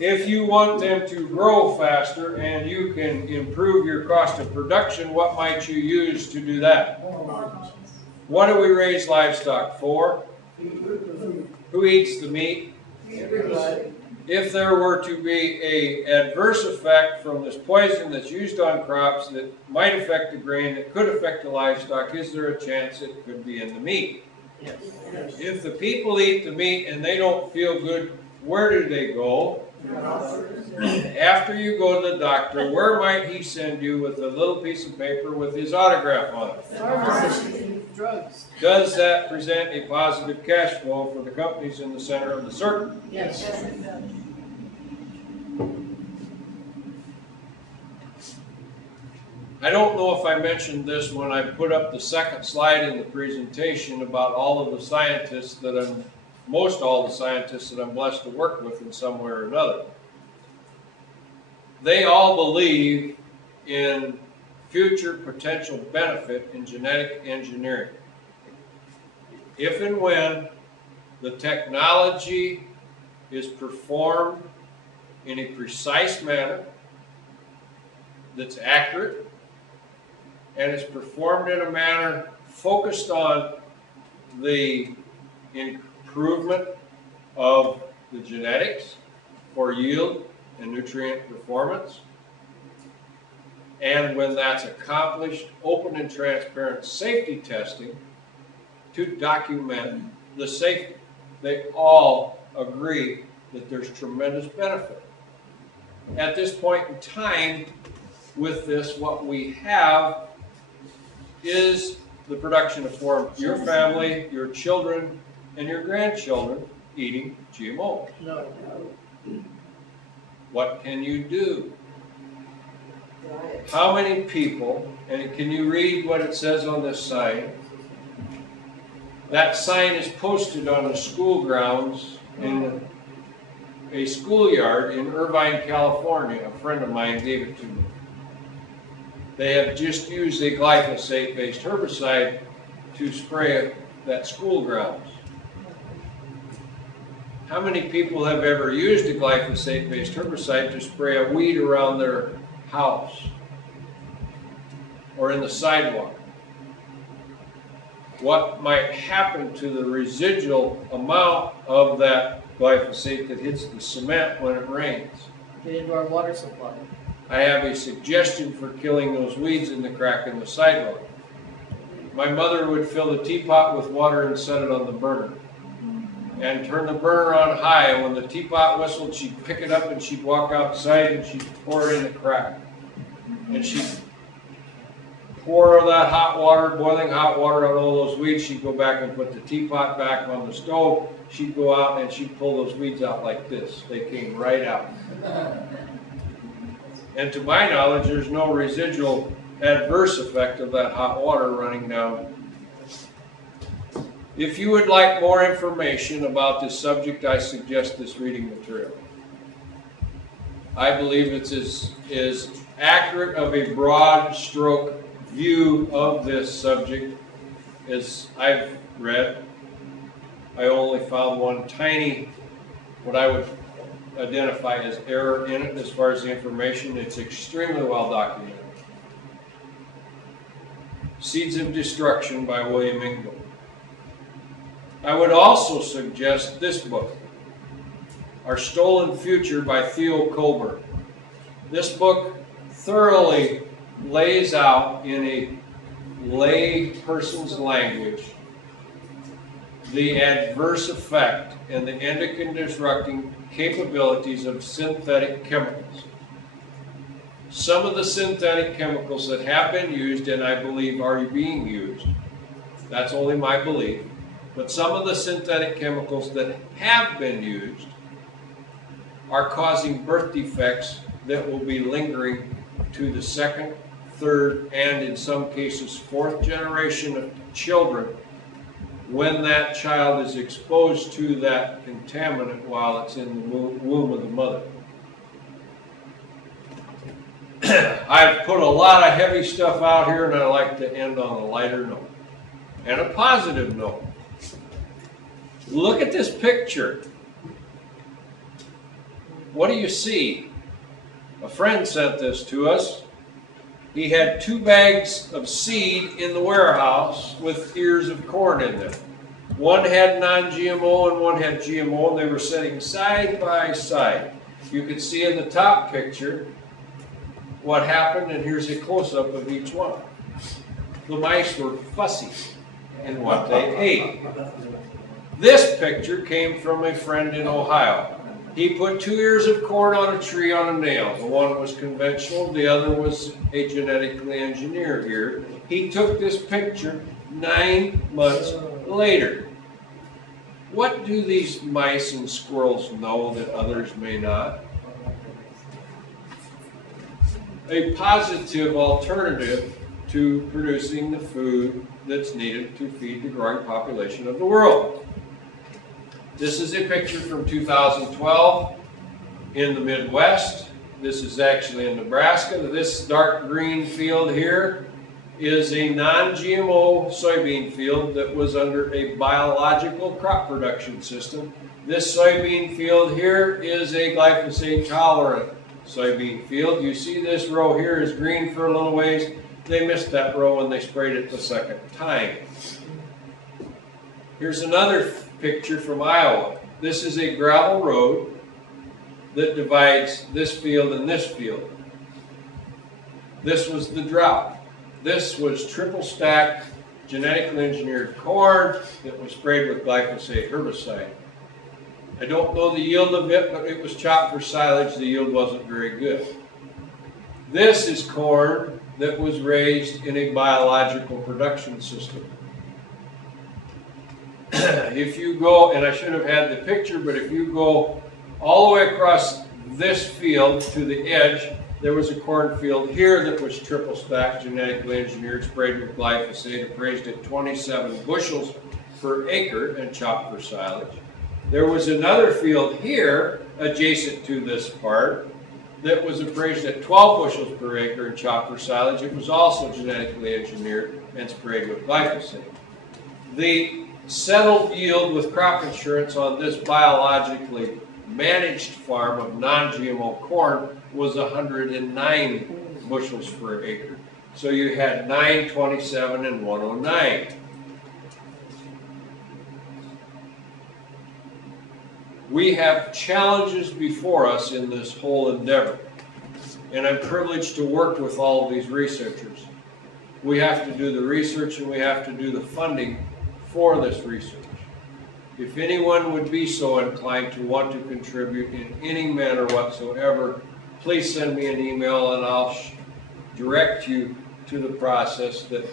If you want them to grow faster and you can improve your cost of production, what might you use to do that? What do we raise livestock for? Who eats the meat? If there were to be an adverse effect from this poison that's used on crops that might affect the grain, that could affect the livestock, is there a chance it could be in the meat? Yes. If the people eat the meat and they don't feel good, where do they go? After you go to the doctor, where might he send you with a little piece of paper with his autograph on it? Drugs. Does that present a positive cash flow for the companies in the center of the circle? Yes. I don't know if I mentioned this when I put up the second slide in the presentation about all of the scientists that most all the scientists that I'm blessed to work with in some way or another. They all believe in future potential benefit in genetic engineering. If and when the technology is performed in a precise manner that's accurate and is performed in a manner focused on the improvement of the genetics for yield and nutrient performance, and when that's accomplished, open and transparent safety testing to document the safety. They all agree that there's tremendous benefit. At this point in time, with this, what we have is the production of your family, your children, and your grandchildren eating GMO. No. What can you do? How many people, and can you read what it says on this sign? That sign is posted on the school grounds in a schoolyard in Irvine, California. A friend of mine gave it to me. They have just used a glyphosate-based herbicide to spray that school grounds. How many people have ever used a glyphosate-based herbicide to spray a weed around their house or in the sidewalk? What might happen to the residual amount of that glyphosate that hits the cement when it rains? Get into our water supply. I have a suggestion for killing those weeds in the crack in the sidewalk. My mother would fill the teapot with water and set it on the burner and turn the burner on high, and when the teapot whistled, she'd pick it up and she'd walk outside and she'd pour it in the crack. And she'd pour that hot water, boiling hot water on all those weeds. She'd go back and put the teapot back on the stove. She'd go out and she'd pull those weeds out like this. They came right out. And to my knowledge, there's no residual adverse effect of that hot water running down. If you would like more information about this subject, I suggest this reading material. I believe it's as accurate of a broad stroke view of this subject as I've read. I only found one tiny, what I would identify as error in it as far as the information. It's extremely well documented. Seeds of Destruction by William Ingle. I would also suggest this book, Our Stolen Future by Theo Colbert. This book thoroughly lays out in a lay person's language the adverse effect and the endocrine disrupting capabilities of synthetic chemicals. Some of the synthetic chemicals that have been used, and I believe are being used, that's only my belief, but some of the synthetic chemicals that have been used are causing birth defects that will be lingering to the second, third, and in some cases fourth generation of children when that child is exposed to that contaminant while it's in the womb of the mother. I've put a lot of heavy stuff out here, and I like to end on a lighter note and a positive note. Look at this picture. What do you see? A friend sent this to us. He had 2 bags of seed in the warehouse with ears of corn in them. One had non-GMO and one had GMO, and they were sitting side by side. You can see in the top picture what happened, and here's a close-up of each one. The mice were fussy in what they ate. This picture came from a friend in Ohio. He put 2 ears of corn on a tree on a nail. The one was conventional, the other was a genetically engineered ear. He took this picture 9 months later. What do these mice and squirrels know that others may not? A positive alternative to producing the food that's needed to feed the growing population of the world. This is a picture from 2012 in the Midwest. This is actually in Nebraska. This dark green field here is a non-GMO soybean field that was under a biological crop production system. This soybean field here is a glyphosate tolerant soybean field. You see this row here is green for a little ways. They missed that row when they sprayed it the second time. Here's another picture from Iowa. This is a gravel road that divides this field and this field. This was the drought. This was triple stacked genetically engineered corn that was sprayed with glyphosate herbicide. I don't know the yield of it, but it was chopped for silage. The yield wasn't very good. This is corn that was raised in a biological production system. If you go, and I should have had the picture, but if you go all the way across this field to the edge, there was a cornfield here that was triple stacked, genetically engineered, sprayed with glyphosate, appraised at 27 bushels per acre and chopped for silage. There was another field here adjacent to this part that was appraised at 12 bushels per acre and chopped for silage. It was also genetically engineered and sprayed with glyphosate. The settled yield with crop insurance on this biologically managed farm of non-GMO corn was 109 bushels per acre. So you had 9, 27, and 109. We have challenges before us in this whole endeavor, and I'm privileged to work with all of these researchers. We have to do the research and we have to do the funding for this research. If anyone would be so inclined to want to contribute in any manner whatsoever, please send me an email and I'll direct you to the process that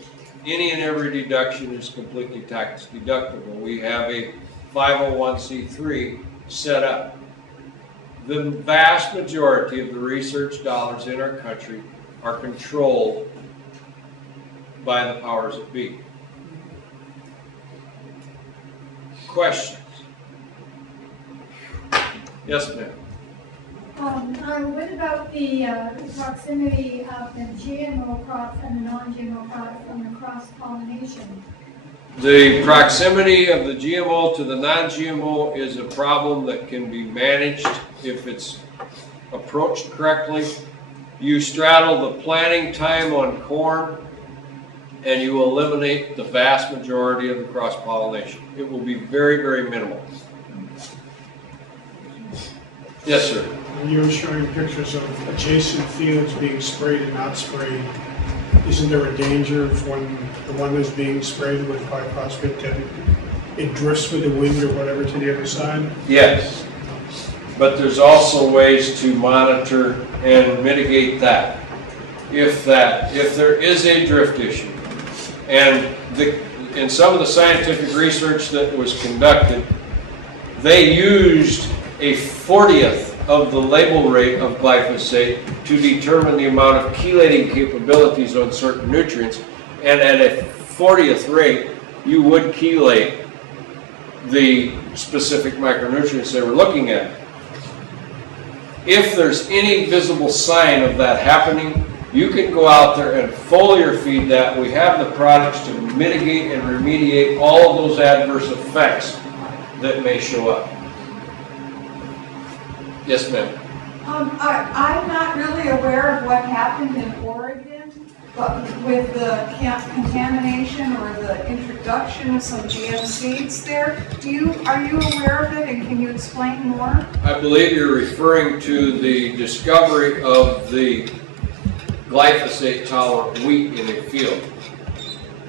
any and every deduction is completely tax deductible. We have a 501c3 set up. The vast majority of the research dollars in our country are controlled by the powers that be. Questions? Yes, ma'am. What about the proximity of the GMO crops and the non-GMO crops and the cross-pollination? The proximity of the GMO to the non-GMO is a problem that can be managed if it's approached correctly. You straddle the planting time on corn and you eliminate the vast majority of the cross-pollination. It will be very, very minimal. Yes, sir. When you were showing pictures of adjacent fields being sprayed and not sprayed, isn't there a danger of when the one that's being sprayed with biphosphate that it drifts with the wind or whatever to the other side? Yes, but there's also ways to monitor and mitigate that. If there is a drift issue, and in some of the scientific research that was conducted, they used a 40th of the label rate of glyphosate to determine the amount of chelating capabilities on certain nutrients, and at a 40th rate, you would chelate the specific micronutrients they were looking at. If there's any visible sign of that happening, you can go out there and foliar feed that. We have the products to mitigate and remediate all of those adverse effects that may show up. Yes, ma'am. I'm not really aware of what happened in Oregon, but with the contamination or the introduction of some GM seeds there. Are you aware of it, and can you explain more? I believe you're referring to the discovery of the glyphosate-tolerant wheat in a field.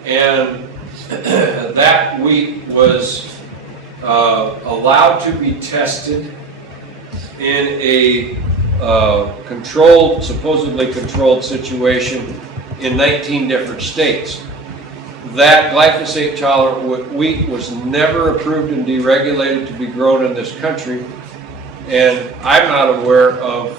And that wheat was allowed to be tested in a controlled, supposedly controlled situation in 19 different states. That glyphosate tolerant wheat was never approved and deregulated to be grown in this country, and I'm not aware of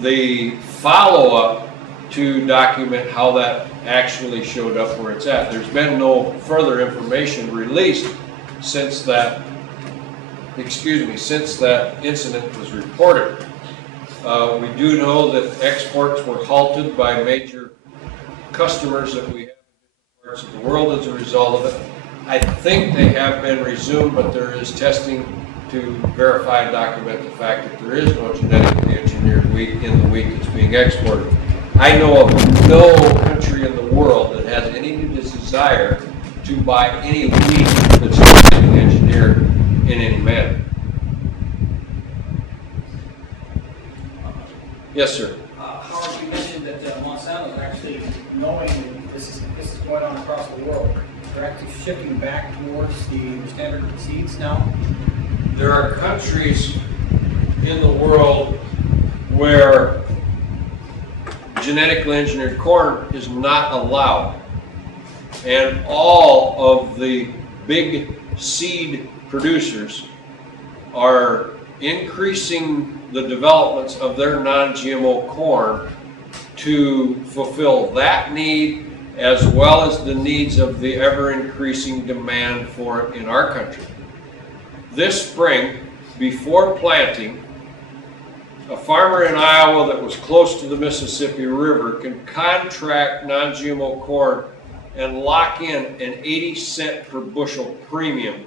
the follow-up to document how that actually showed up where it's at. There's been no further information released since that, since that incident was reported. We do know that exports were halted by major customers that we have in parts of the world as a result of it. I think they have been resumed, but there is testing to verify and document the fact that there is no genetically engineered wheat in the wheat that's being exported. I know of no country in the world that has any desire to buy any wheat that's genetically engineered in any manner. Yes, sir. Howard, you mentioned that Monsanto is actually knowing that this is going on across the world. They're actually shifting back towards the standard seeds now. There are countries in the world where genetically engineered corn is not allowed. And all of the big seed producers are increasing the developments of their non-GMO corn to fulfill that need, as well as the needs of the ever-increasing demand for it in our country. This spring, before planting, a farmer in Iowa that was close to the Mississippi River can contract non-GMO corn and lock in an 80-cent per bushel premium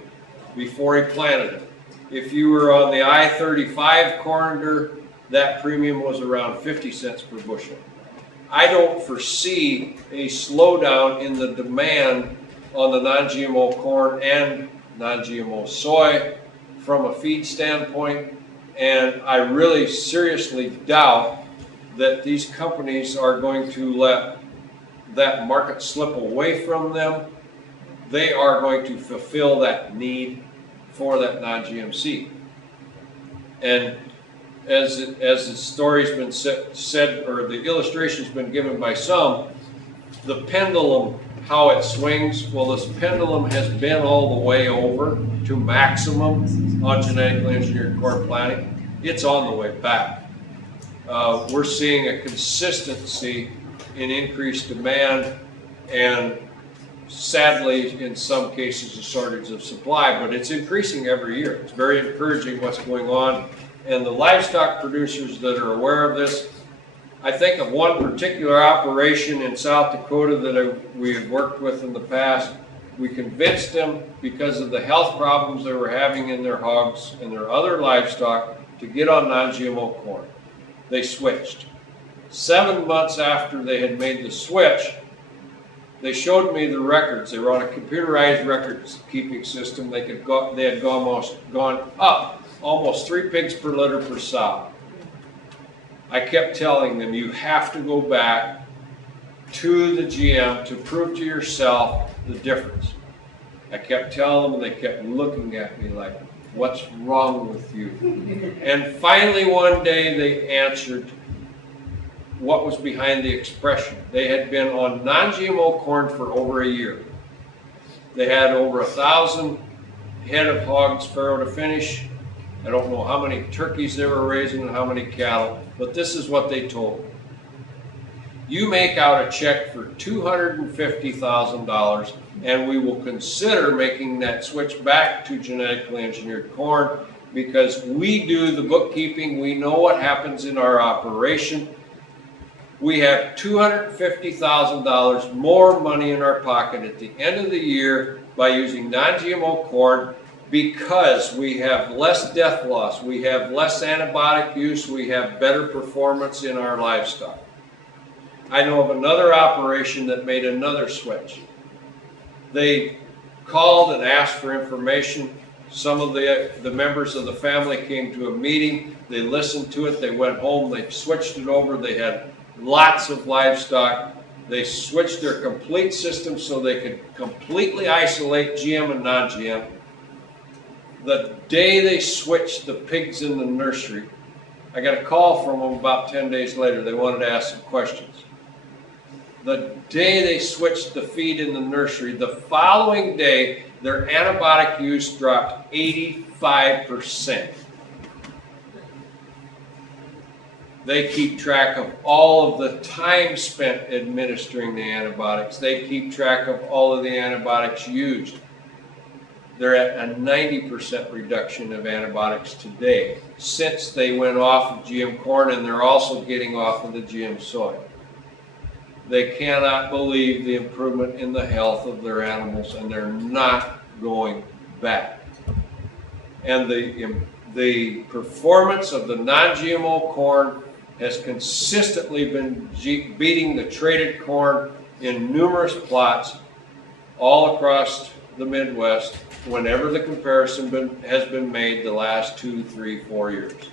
before he planted it. If you were on the I-35 corridor, that premium was around 50 cents per bushel. I don't foresee a slowdown in the demand on the non-GMO corn and non-GMO soy from a feed standpoint, and I really seriously doubt that these companies are going to let that market slip away from them. They are going to fulfill that need for that non-GM seed. And as the story's been said, or the illustration's been given by some, the pendulum, how it swings, well, this pendulum has been all the way over to maximum on genetically engineered corn planting. It's on the way back. We're seeing a consistency in increased demand, and sadly, in some cases, a shortage of supply, but it's increasing every year. It's very encouraging what's going on. And the livestock producers that are aware of this, I think of one particular operation in South Dakota that we have worked with in the past. We convinced them, because of the health problems they were having in their hogs and their other livestock, to get on non-GMO corn. They switched. 7 months after they had made the switch, they showed me the records. They were on a computerized records keeping system. They had gone up almost 3 pigs per litter per sow. I kept telling them, you have to go back to the GM to prove to yourself the difference. I kept telling them, and they kept looking at me like, what's wrong with you? And finally one day they answered what was behind the expression. They had been on non-GMO corn for over a year. They had over 1,000 head of hogs farrow to finish. I don't know how many turkeys they were raising and how many cattle, but this is what they told me. You make out a check for $250,000, and we will consider making that switch back to genetically engineered corn, because we do the bookkeeping, we know what happens in our operation. We have $250,000 more money in our pocket at the end of the year by using non-GMO corn, because we have less death loss, we have less antibiotic use, we have better performance in our livestock. I know of another operation that made another switch. They called and asked for information. Some of the members of the family came to a meeting, they listened to it, they went home, they switched it over, they had lots of livestock. They switched their complete system so they could completely isolate GM and non-GM. The day they switched the pigs in the nursery, I got a call from them about 10 days later. They wanted to ask some questions. The day they switched the feed in the nursery, the following day, their antibiotic use dropped 85%. They keep track of all of the time spent administering the antibiotics. They keep track of all of the antibiotics used. They're at a 90% reduction of antibiotics today since they went off of GM corn, and they're also getting off of the GM soy. They cannot believe the improvement in the health of their animals, and they're not going back. And the performance of the non-GMO corn has consistently been beating the traded corn in numerous plots all across the Midwest whenever the comparison has been made the last 2, 3, 4 years.